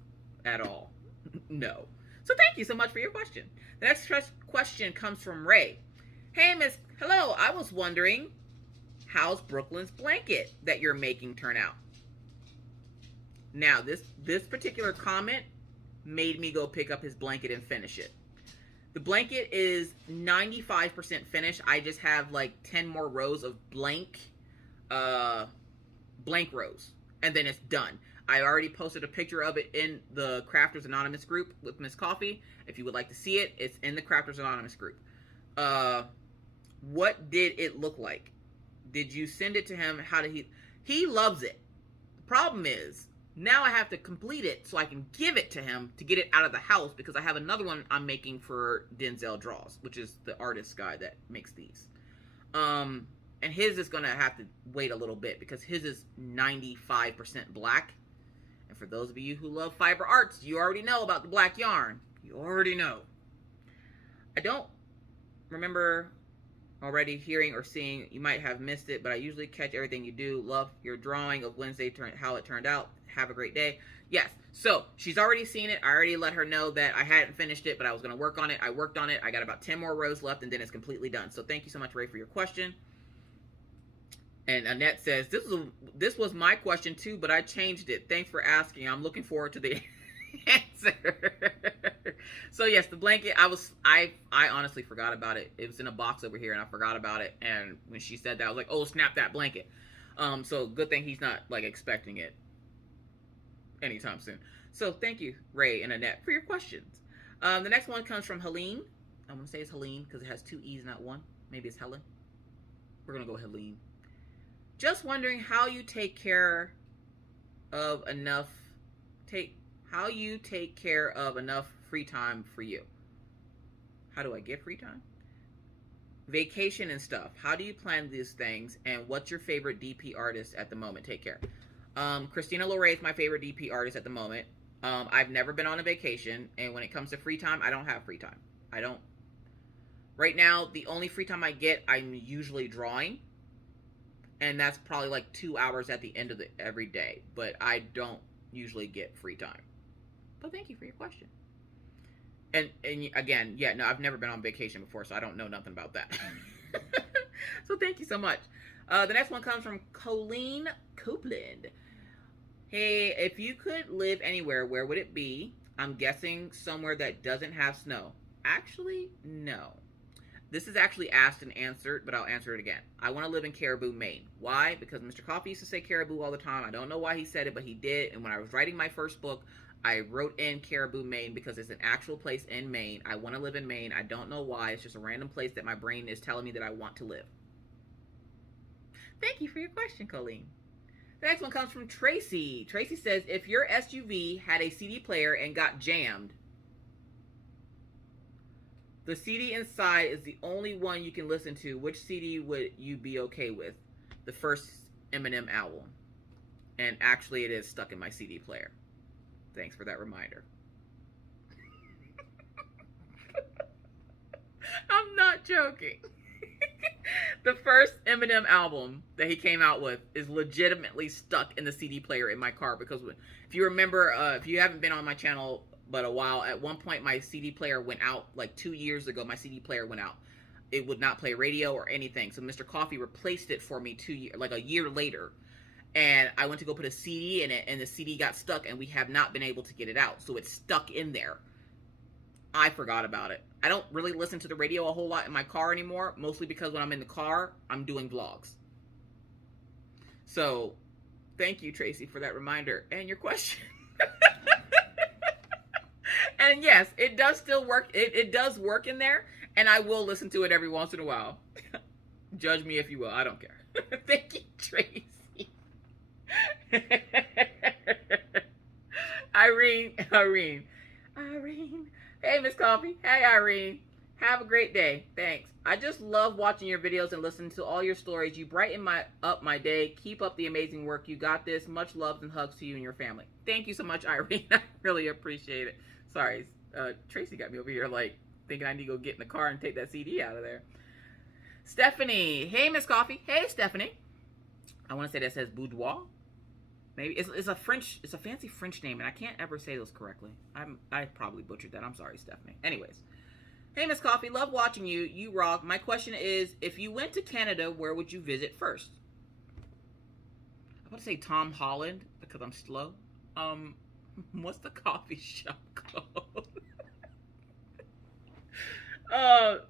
at all. No. So thank you so much for your question. The next question comes from Ray. Hey, hello. I was wondering, how's Brooklyn's blanket that you're making turn out? Now, this particular comment made me go pick up his blanket and finish it. The blanket is 95% finished. I just have like 10 more rows of blank rows, and then it's done. I already posted a picture of it in the Crafters Anonymous group with Miss Coffee. If you would like to see it, it's in the Crafters Anonymous group. What did it look like? Did you send it to him? How did he loves it. The problem is, now I have to complete it so I can give it to him to get it out of the house, because I have another one I'm making for Denzel Draws, which is the artist guy that makes these. And his is going to have to wait a little bit because his is 95% black. And for those of you who love fiber arts, you already know about the black yarn. You already know. I don't remember already hearing or seeing. You might have missed it, but I usually catch everything you do. Love your drawing of Wednesday, how it turned out. Have a great day. Yes, so she's already seen it. I already let her know that I hadn't finished it, but I was going to work on it. I worked on it. I got about 10 more rows left, and then it's completely done. So thank you so much, Ray, for your question. And Annette says, this was my question too, but I changed it. Thanks for asking. I'm looking forward to the answer. So yes, the blanket, I honestly forgot about it. It was in a box over here and I forgot about it. And when she said that, I was like, oh, snap that blanket. So good thing he's not like expecting it anytime soon. So thank you, Ray and Annette, for your questions. The next one comes from Helene. I'm going to say it's Helene because it has 2 E's, not 1. Maybe it's Helen. We're going to go Helene. Just wondering how you take care of enough free time for you. How do I get free time? Vacation and stuff. How do you plan these things? And what's your favorite DP artist at the moment? Take care. Christina Lorray is my favorite DP artist at the moment. I've never been on a vacation, and when it comes to free time, I don't have free time. I don't. Right now, the only free time I get, I'm usually drawing. And that's probably like 2 hours at the end of every day. But I don't usually get free time. But thank you for your question. And again, yeah, no, I've never been on vacation before, so I don't know nothing about that. So thank you so much. The next one comes from Colleen Copeland. Hey, if you could live anywhere, where would it be? I'm guessing somewhere that doesn't have snow. Actually, no. This is actually asked and answered, but I'll answer it again. I want to live in Caribou, Maine. Why? Because Mr. Coffee used to say Caribou all the time. I don't know why he said it, but he did. And when I was writing my first book, I wrote in Caribou, Maine, because it's an actual place in Maine. I want to live in Maine. I don't know why. It's just a random place that my brain is telling me that I want to live. Thank you for your question, Colleen. The next one comes from Tracy. Tracy says, if your SUV had a CD player and got jammed, the CD inside is the only one you can listen to, which CD would you be okay with? The first Eminem album. And actually, it is stuck in my CD player. Thanks for that reminder. I'm not joking. The first Eminem album that he came out with is legitimately stuck in the CD player in my car because if you remember, if you haven't been on my channel but a while, at one point my CD player went out, like 2 years ago, my CD player went out. It would not play radio or anything. So Mr. Coffee replaced it for me a year later. And I went to go put a CD in it, and the CD got stuck, and we have not been able to get it out. So it's stuck in there. I forgot about it. I don't really listen to the radio a whole lot in my car anymore, mostly because when I'm in the car, I'm doing vlogs. So, thank you, Tracy, for that reminder and your question. And yes, it does still work. It does work in there, and I will listen to it every once in a while. Judge me if you will. I don't care. Thank you, Tracy. Irene. Hey, Miss Coffee. Hey, Irene. Have a great day. Thanks. I just love watching your videos and listening to all your stories. You brighten up my day. Keep up the amazing work. You got this. Much love and hugs to you and your family. Thank you so much, Irene. I really appreciate it. Sorry, Tracy got me over here like thinking I need to go get in the car and take that CD out of there. Stephanie. Hey, Miss Coffee. Hey, Stephanie. I want to say that says boudoir. Maybe it's a fancy French name, and I can't ever say those correctly. I probably butchered that. I'm sorry, Stephanie. Anyways, hey, Miss Coffee, love watching you. You rock. My question is, if you went to Canada, where would you visit first? I want to say Tom Holland because I'm slow. What's the coffee shop called?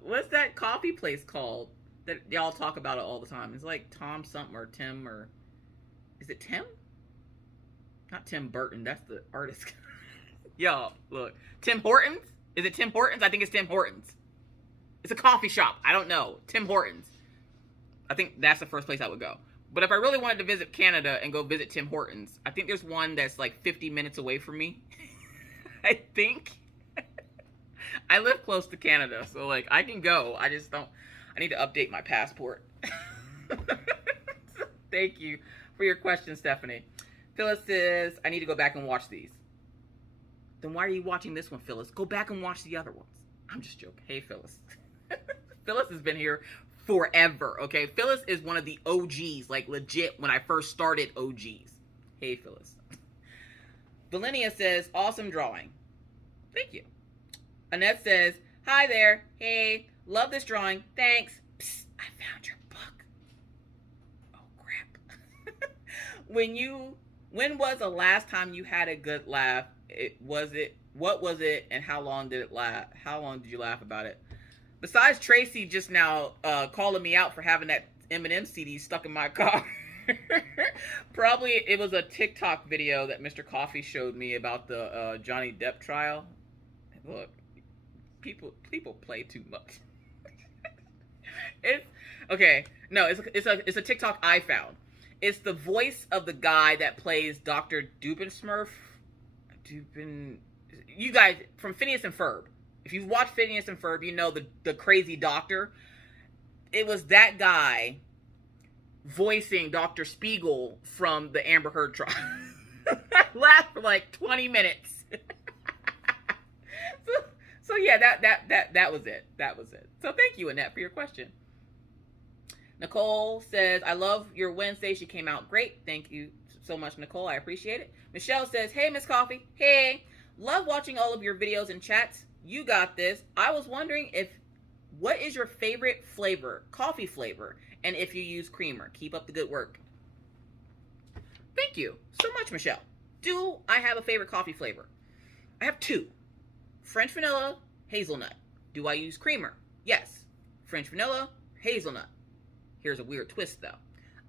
What's that coffee place called that y'all talk about it all the time? It's like Tom something or Tim or is it Tim? Not Tim Burton. That's the artist. Y'all, look. Tim Hortons? Is it Tim Hortons? I think it's Tim Hortons. It's a coffee shop. I don't know. Tim Hortons. I think that's the first place I would go. But if I really wanted to visit Canada and go visit Tim Hortons, I think there's one that's like 50 minutes away from me. I think. I live close to Canada, so like I can go. I just don't. I need to update my passport. Thank you for your question, Stephanie. Phyllis says, I need to go back and watch these. Then why are you watching this one, Phyllis? Go back and watch the other ones. I'm just joking. Hey, Phyllis. Phyllis has been here forever, okay? Phyllis is one of the OGs, like legit when I first started OGs. Hey, Phyllis. Valenia says, awesome drawing. Thank you. Annette says, hi there. Hey, love this drawing. Thanks. Psst, I found your book. Oh, crap. When was the last time you had a good laugh? What was it, and how long did it laugh? How long did you laugh about it? Besides Tracy just now calling me out for having that Eminem CD stuck in my car. Probably it was a TikTok video that Mr. Coffee showed me about the Johnny Depp trial. Look, people play too much. It's a TikTok I found. It's the voice of the guy that plays Dr. You guys, from Phineas and Ferb. If you've watched Phineas and Ferb, you know the crazy doctor. It was that guy voicing Dr. Spiegel from the Amber Heard trial. I laughed for like 20 minutes. So yeah, that was it. That was it. So thank you, Annette, for your question. Nicole says, I love your Wednesday. She came out great. Thank you so much, Nicole. I appreciate it. Michelle says, hey, Miss Coffee. Hey, love watching all of your videos and chats. You got this. I was wondering what is your favorite flavor, coffee flavor, and if you use creamer. Keep up the good work. Thank you so much, Michelle. Do I have a favorite coffee flavor? I have two. French vanilla, hazelnut. Do I use creamer? Yes. French vanilla, hazelnut. Here's a weird twist, though.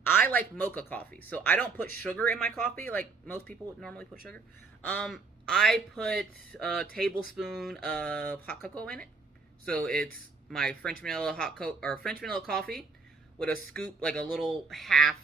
I like mocha coffee, so I don't put sugar in my coffee like most people would normally put sugar. I put a tablespoon of hot cocoa in it. So it's my French vanilla French vanilla coffee with a scoop, like a little half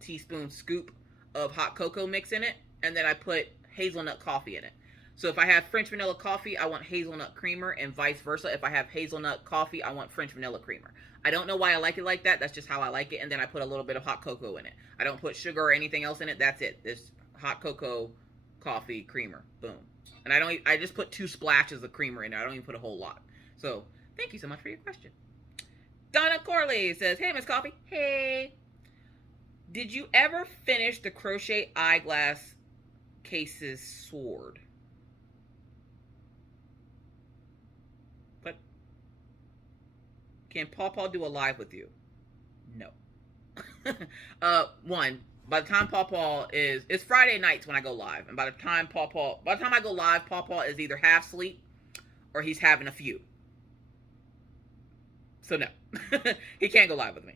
teaspoon scoop of hot cocoa mix in it, and then I put hazelnut coffee in it. So if I have French vanilla coffee, I want hazelnut creamer, and vice versa. If I have hazelnut coffee, I want French vanilla creamer. I don't know why I like it like that. That's just how I like it. And then I put a little bit of hot cocoa in it. I don't put sugar or anything else in it. That's it. This hot cocoa, coffee, creamer. Boom. And I just put 2 splashes of creamer in it. I don't even put a whole lot. So thank you so much for your question. Donna Corley says, hey, Miss Coffee. Hey. Did you ever finish the crochet eyeglass case's sword? What? Can Paw do a live with you? No. One, by the time Paw it's Friday nights when I go live. And by the time I go live, Paw is either half asleep or he's having a few. So no, he can't go live with me.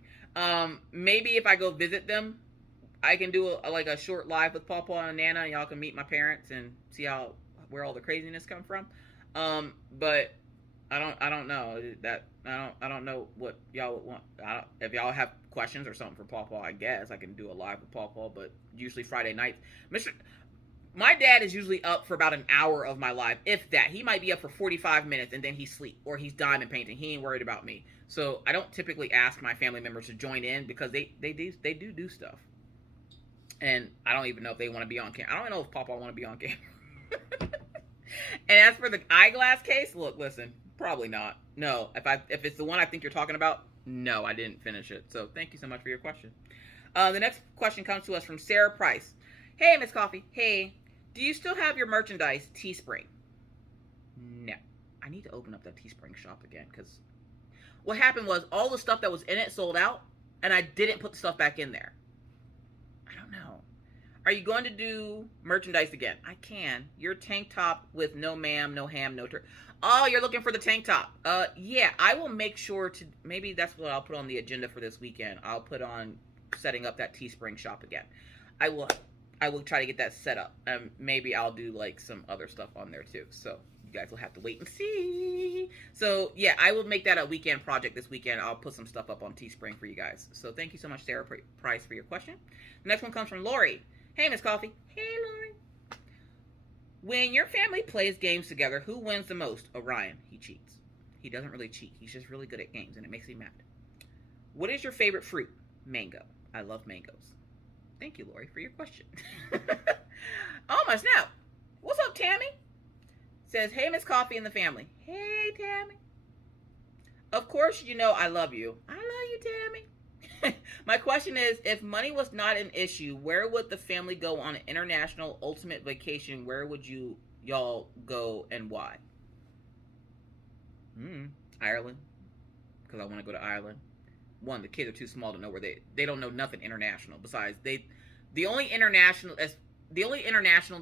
Maybe if I go visit them, I can do a short live with Paw and Nana, and y'all can meet my parents and see where all the craziness come from. But I don't know that I don't know what y'all would want. If y'all have questions or something for Paw, I guess I can do a live with Paw. But usually Friday nights, my dad is usually up for about an hour of my live, if that. He might be up for 45 minutes and then he's asleep or he's diamond painting. He ain't worried about me. So I don't typically ask my family members to join in because they do stuff. And I don't even know if they want to be on camera. I don't know if Papa want to be on camera. And as for the eyeglass case, look, listen, probably not. No, if it's the one I think you're talking about, no, I didn't finish it. So thank you so much for your question. The next question comes to us from Sarah Price. Hey, Miss Coffee. Hey, do you still have your merchandise Teespring? No. I need to open up that Teespring shop again because what happened was all the stuff that was in it sold out and I didn't put the stuff back in there. I don't know. Are you going to do merchandise again? I can. Your tank top with no ma'am, no ham, no turkey. Oh, you're looking for the tank top. Yeah, I will make sure to, maybe that's what I'll put on the agenda for this weekend. I'll put on setting up that Teespring shop again. I will try to get that set up. Maybe I'll do like some other stuff on there too. So you guys will have to wait and see. So yeah, I will make that a weekend project this weekend. I'll put some stuff up on Teespring for you guys. So thank you so much, Sarah Price, for your question. The next one comes from Lori. Hey, Miss Coffee. Hey, Lori. When your family plays games together, who wins the most? Orion. He cheats. He doesn't really cheat. He's just really good at games, and it makes me mad. What is your favorite fruit? Mango. I love mangoes. Thank you, Lori, for your question. Oh, my snap. What's up, Tammy? Says, hey, Miss Coffee and the family. Hey, Tammy. Of course, you know I love you. I love you, Tammy. My question is, if money was not an issue, where would the family go on an international ultimate vacation? Where would y'all go and why? Ireland. Because I want to go to Ireland. One, the kids are too small to know where they don't know nothing international. Besides, the only international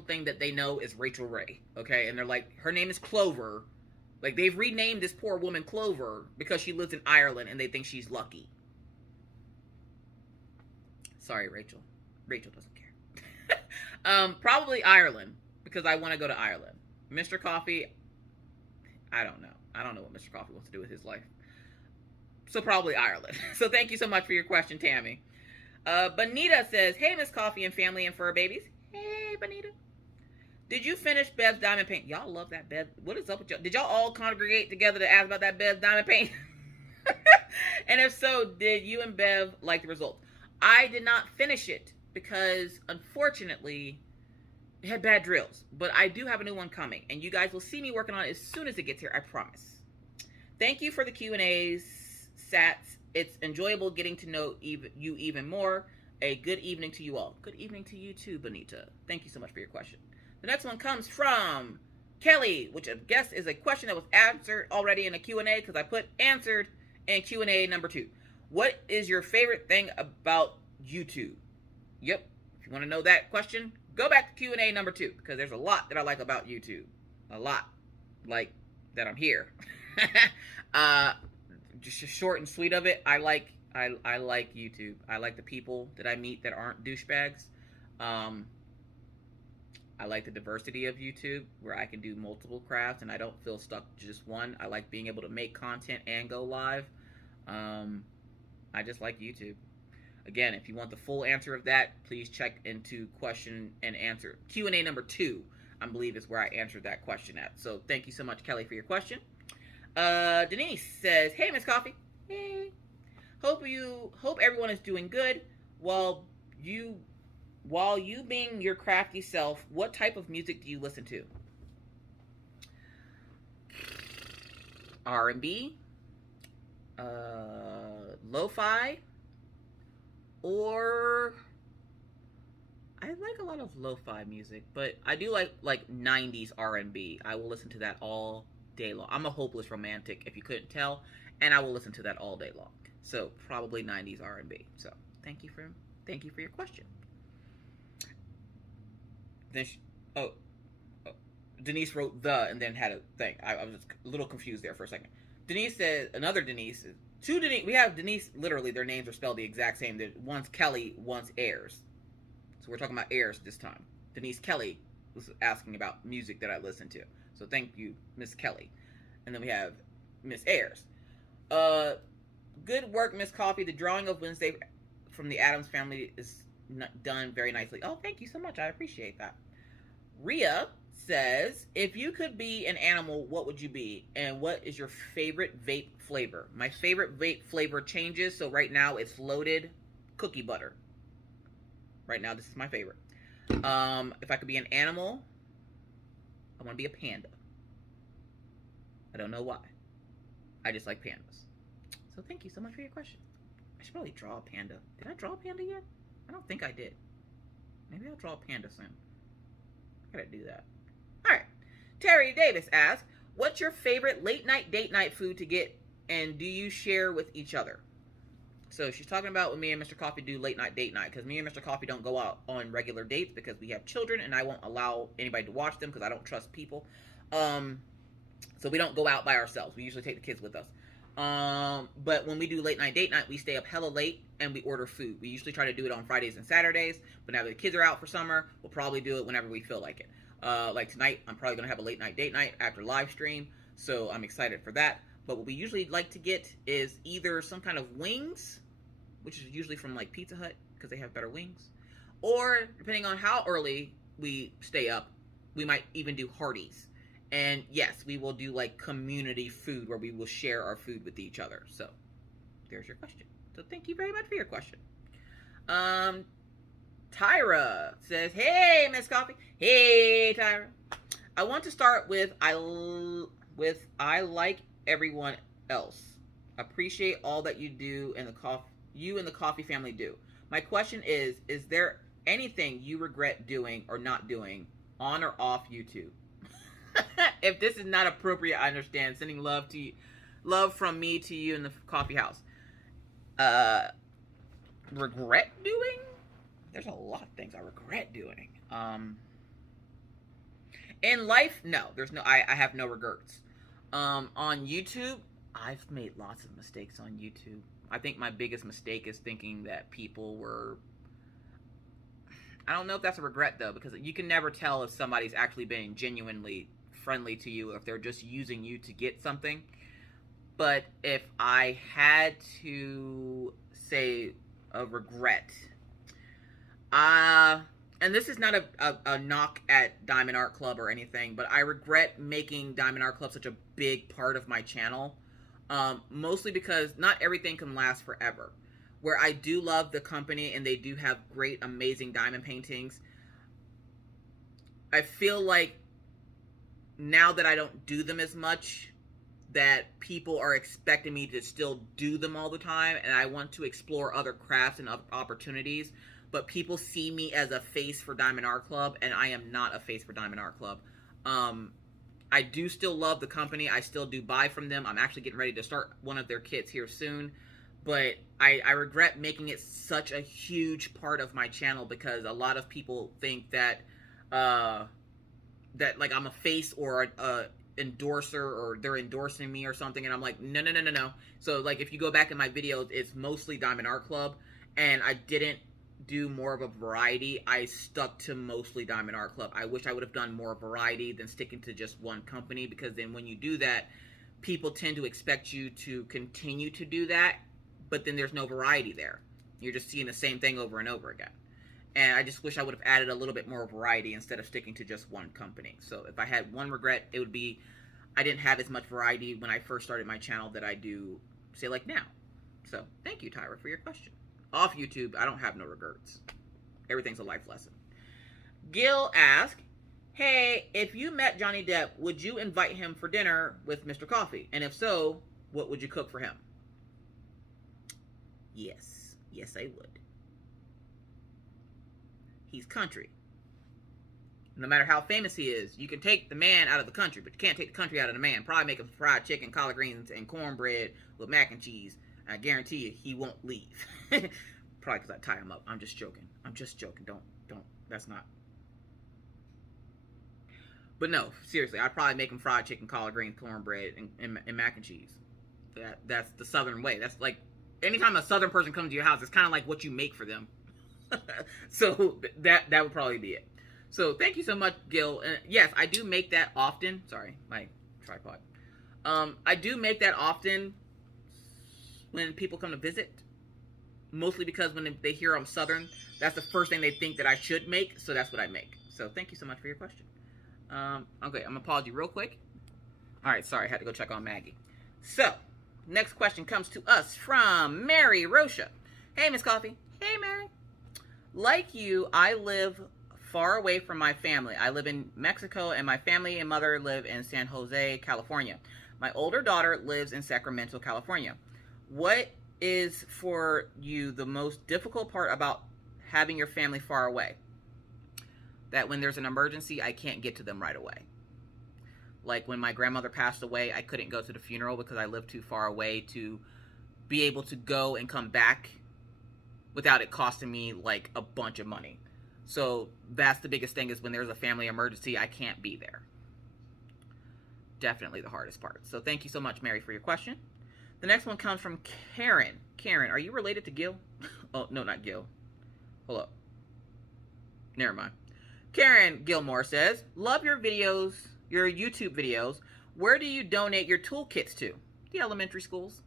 thing that they know is Rachel Ray. Okay, and they're like, her name is Clover. Like, they've renamed this poor woman Clover because she lives in Ireland and they think she's lucky. Sorry, Rachel. Rachel doesn't care. Probably Ireland because I want to go to Ireland. Mr. Coffee, I don't know. I don't know what Mr. Coffee wants to do with his life. So probably Ireland. So thank you so much for your question, Tammy. Bonita says, hey, Miss Coffee and family and fur babies. Hey, Bonita. Did you finish Bev's diamond paint? Y'all love that Bev. What is up with y'all? Did y'all all congregate together to ask about that Bev's diamond paint? And if so, did you and Bev like the results? I did not finish it because, unfortunately, it had bad drills. But I do have a new one coming, and you guys will see me working on it as soon as it gets here, I promise. Thank you for the Q&As, Sats. It's enjoyable getting to know you even more. A good evening to you all. Good evening to you too, Bonita. Thank you so much for your question. The next one comes from Kelly, which I guess is a question that was answered already in a Q&A because I put answered in Q&A number 2. What is your favorite thing about YouTube? Yep. If you want to know that question, go back to Q&A number 2 because there's a lot that I like about YouTube. A lot. Like that I'm here. Just short and sweet of it. I like YouTube. I like the people that I meet that aren't douchebags. I like the diversity of YouTube where I can do multiple crafts and I don't feel stuck to just one. I like being able to make content and go live. I just like YouTube. Again, if you want the full answer of that, please check into question and answer Q&A number 2. I believe is where I answered that question at. So thank you so much, Kelly, for your question. Denise says, "Hey, Miss Coffee. Hey. Hope everyone is doing good. While you being your crafty self, what type of music do you listen to?" R&B, lo-fi, or I like a lot of lo-fi music, but I do like 90s R&B. I will listen to that all day long. I'm a hopeless romantic, if you couldn't tell, and I will listen to that all day long. So probably 90s R&B. So thank you for your question. Then Denise wrote the and then had a thing. I was a little confused there for a second. Denise said, another Denise, two Denise. We have Denise. Literally, their names are spelled the exact same. One's Kelly, one's Ayers. So we're talking about Ayers this time. Denise Kelly was asking about music that I listen to. So thank you, Miss Kelly. And then we have Miss Ayers. Good work, Miss Coffee. The drawing of Wednesday from the Addams Family is done very nicely. Oh, thank you so much. I appreciate that. Rhea says, if you could be an animal, what would you be? And what is your favorite vape flavor? My favorite vape flavor changes. So right now it's loaded cookie butter. Right now this is my favorite. If I could be an animal, I want to be a panda. I don't know why. I just like pandas. So thank you so much for your question. I should probably draw a panda. Did I draw a panda yet? I don't think I did. Maybe I'll draw a panda soon. I gotta do that. Alright. Terry Davis asks, what's your favorite late night, date night food to get, and do you share with each other? So she's talking about when me and Mr. Coffee do late night, date night, because me and Mr. Coffee don't go out on regular dates because we have children, and I won't allow anybody to watch them because I don't trust people. So we don't go out by ourselves. We usually take the kids with us. But when we do late night, date night, we stay up hella late and we order food. We usually try to do it on Fridays and Saturdays, but now that the kids are out for summer, we'll probably do it whenever we feel like it. Like tonight, I'm probably going to have a late night, date night after live stream, so I'm excited for that. But what we usually like to get is either some kind of wings, which is usually from like Pizza Hut because they have better wings, or depending on how early we stay up, we might even do Hardee's. And yes, we will do like community food where we will share our food with each other. So there's your question. So thank you very much for your question. Tyra says, hey, Miss Coffee. Hey, Tyra. I want to start with I like everyone else. Appreciate all that you do and you and the Coffee family do. My question is there anything you regret doing or not doing on or off YouTube? If this is not appropriate, I understand. Sending love to you, love from me to you in the coffee house. Regret doing? There's a lot of things I regret doing. In life, no. I have no regrets. On YouTube, I've made lots of mistakes on YouTube. I think my biggest mistake is thinking that people were... I don't know if that's a regret, though, because you can never tell if somebody's actually being genuinely friendly to you, if they're just using you to get something. But if I had to say a regret, and this is not a knock at Diamond Art Club or anything, but I regret making Diamond Art Club such a big part of my channel, mostly because not everything can last forever. Where I do love the company and they do have great, amazing diamond paintings, I feel like now that I don't do them as much, that people are expecting me to still do them all the time, and I want to explore other crafts and opportunities, but people see me as a face for Diamond Art Club, and I am not a face for Diamond Art Club. I do still love the company. I still do buy from them. I'm actually getting ready to start one of their kits here soon, but I regret making it such a huge part of my channel because a lot of people think that that like I'm a face or a endorser or they're endorsing me or something, and I'm like, no. So like if you go back in my videos, it's mostly Diamond Art Club, and I didn't do more of a variety. I stuck to mostly Diamond Art Club. I wish I would have done more variety than sticking to just one company, because then when you do that, people tend to expect you to continue to do that, but then there's no variety there. You're just seeing the same thing over and over again. And I just wish I would have added a little bit more variety instead of sticking to just one company. So if I had one regret, it would be I didn't have as much variety when I first started my channel that I do, say, like now. So thank you, Tyra, for your question. Off YouTube, I don't have no regrets. Everything's a life lesson. Gil asked, hey, if you met Johnny Depp, would you invite him for dinner with Mr. Coffee? And if so, what would you cook for him? Yes. Yes, I would. He's country. No matter how famous he is, you can take the man out of the country, but you can't take the country out of the man. Probably make him fried chicken, collard greens, and cornbread with mac and cheese. I guarantee you, he won't leave. Probably because I tie him up. I'm just joking. I'm just joking. Don't. That's not. But no, seriously, I'd probably make him fried chicken, collard greens, cornbread, and mac and cheese. That's the Southern way. That's like, anytime a Southern person comes to your house, it's kind of like what you make for them. So that would probably be it. So thank you so much, Gil. Yes, I do make that often. Sorry, my tripod. I do make that often when people come to visit. Mostly because when they hear I'm Southern, that's the first thing they think that I should make. So that's what I make. So thank you so much for your question. Okay, I'm gonna pause you real quick. All right, sorry, I had to go check on Maggie. So next question comes to us from Mary Rocha. Hey, Miss Coffee. Hey, Mary. Like you, I live far away from my family. I live in Mexico, and my family and mother live in San Jose, California. My older daughter lives in Sacramento, California. What is for you the most difficult part about having your family far away? That when there's an emergency, I can't get to them right away. Like when my grandmother passed away, I couldn't go to the funeral because I lived too far away to be able to go and come back without it costing me like a bunch of money. So that's the biggest thing, is when there's a family emergency, I can't be there. Definitely the hardest part. So thank you so much, Mary, for your question. The next one comes from Karen. Karen, are you related to Gil? Oh, no, not Gil. Hold up. Never mind. Karen Gilmore says, love your videos, your YouTube videos. Where do you donate your toolkits to? The elementary schools.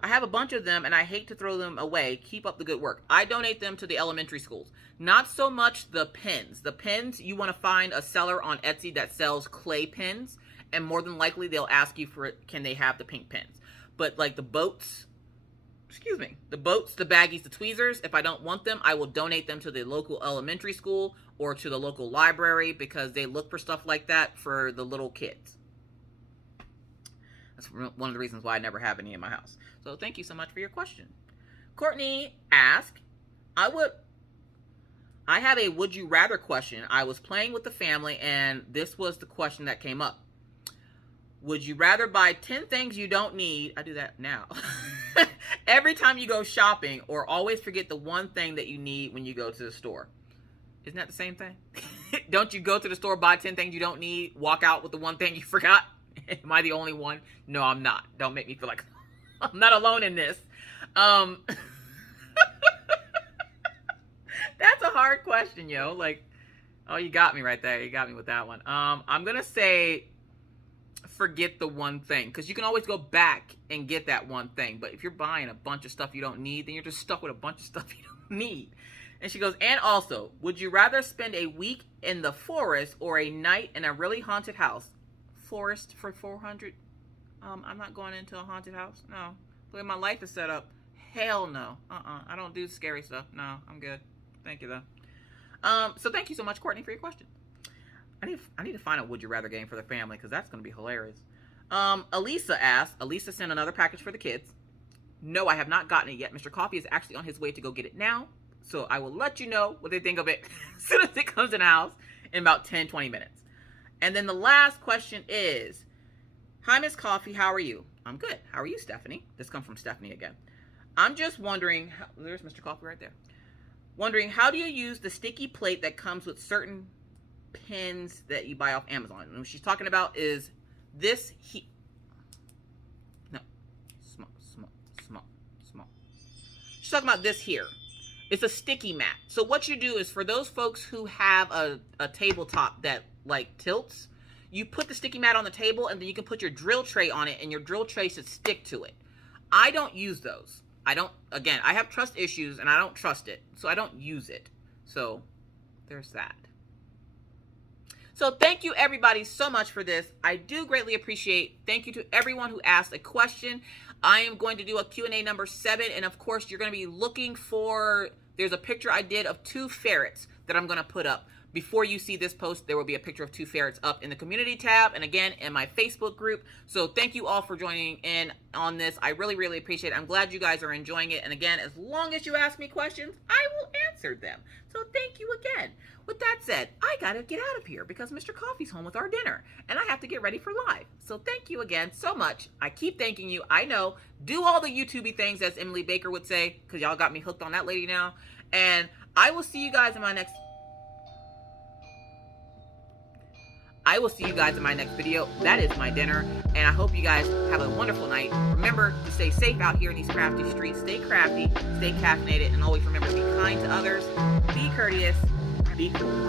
I have a bunch of them, and I hate to throw them away. Keep up the good work. I donate them to the elementary schools. Not so much the pens. The pens, you want to find a seller on Etsy that sells clay pens, and more than likely they'll ask you for it, can they have the pink pens. But like the boats, the boats, the baggies, the tweezers, if I don't want them, I will donate them to the local elementary school or to the local library, because they look for stuff like that for the little kids. That's one of the reasons why I never have any in my house. So thank you so much for your question. Courtney asked, I have a would you rather question. I was playing with the family, and this was the question that came up. Would you rather buy 10 things you don't need? I do that now. Every time you go shopping, or always forget the one thing that you need when you go to the store? Isn't that the same thing? Don't you go to the store, buy 10 things you don't need, walk out with the one thing you forgot? Am I the only one? No, I'm not. Don't make me feel like I'm not alone in this. That's a hard question, yo. Like, oh, you got me right there. You got me with that one. I'm going to say forget the one thing, because you can always go back and get that one thing. But if you're buying a bunch of stuff you don't need, then you're just stuck with a bunch of stuff you don't need. And she goes, and also, would you rather spend a week in the forest or a night in a really haunted house? Forest for 400? I'm not going into a haunted house. No. The way my life is set up, hell no. I don't do scary stuff. No, I'm good. Thank you, though. So thank you so much, Courtney, for your question. I need to find a would you rather game for the family, because that's going to be hilarious. Elisa asked, Elisa sent another package for the kids. No, I have not gotten it yet. Mr. Coffee is actually on his way to go get it now. So I will let you know what they think of it as soon as it comes in the house in about 10-20 minutes. And then the last question is, hi, Miss Coffee, how are you? I'm good. How are you, Stephanie? This comes from Stephanie again. I'm just wondering, there's Mr. Coffee right there. Wondering, how do you use the sticky plate that comes with certain pins that you buy off Amazon? And what she's talking about is this small. She's talking about this here. It's a sticky mat. So what you do is, for those folks who have a tabletop that like tilts, you put the sticky mat on the table, and then you can put your drill tray on it, and your drill tray should stick to it. I don't use those. I have trust issues, and I don't trust it, so I don't use it. So there's that. So thank you everybody so much for this. I do greatly appreciate. Thank you to everyone who asked a question. I am going to do a Q&A number 7. And of course, you're going to be looking for, there's a picture I did of 2 ferrets that I'm going to put up. Before you see this post, there will be a picture of 2 ferrets up in the community tab and again in my Facebook group. So thank you all for joining in on this. I really, really appreciate it. I'm glad you guys are enjoying it. And again, as long as you ask me questions, I will answer them. So thank you again. With that said, I gotta get out of here because Mr. Coffee's home with our dinner and I have to get ready for live. So thank you again so much. I keep thanking you. I know. Do all the YouTubey things, as Emily Baker would say, because y'all got me hooked on that lady now. And I will see you guys in my next video. That is my dinner. And I hope you guys have a wonderful night. Remember to stay safe out here in these crafty streets. Stay crafty, stay caffeinated, and always remember to be kind to others, be courteous, be cool.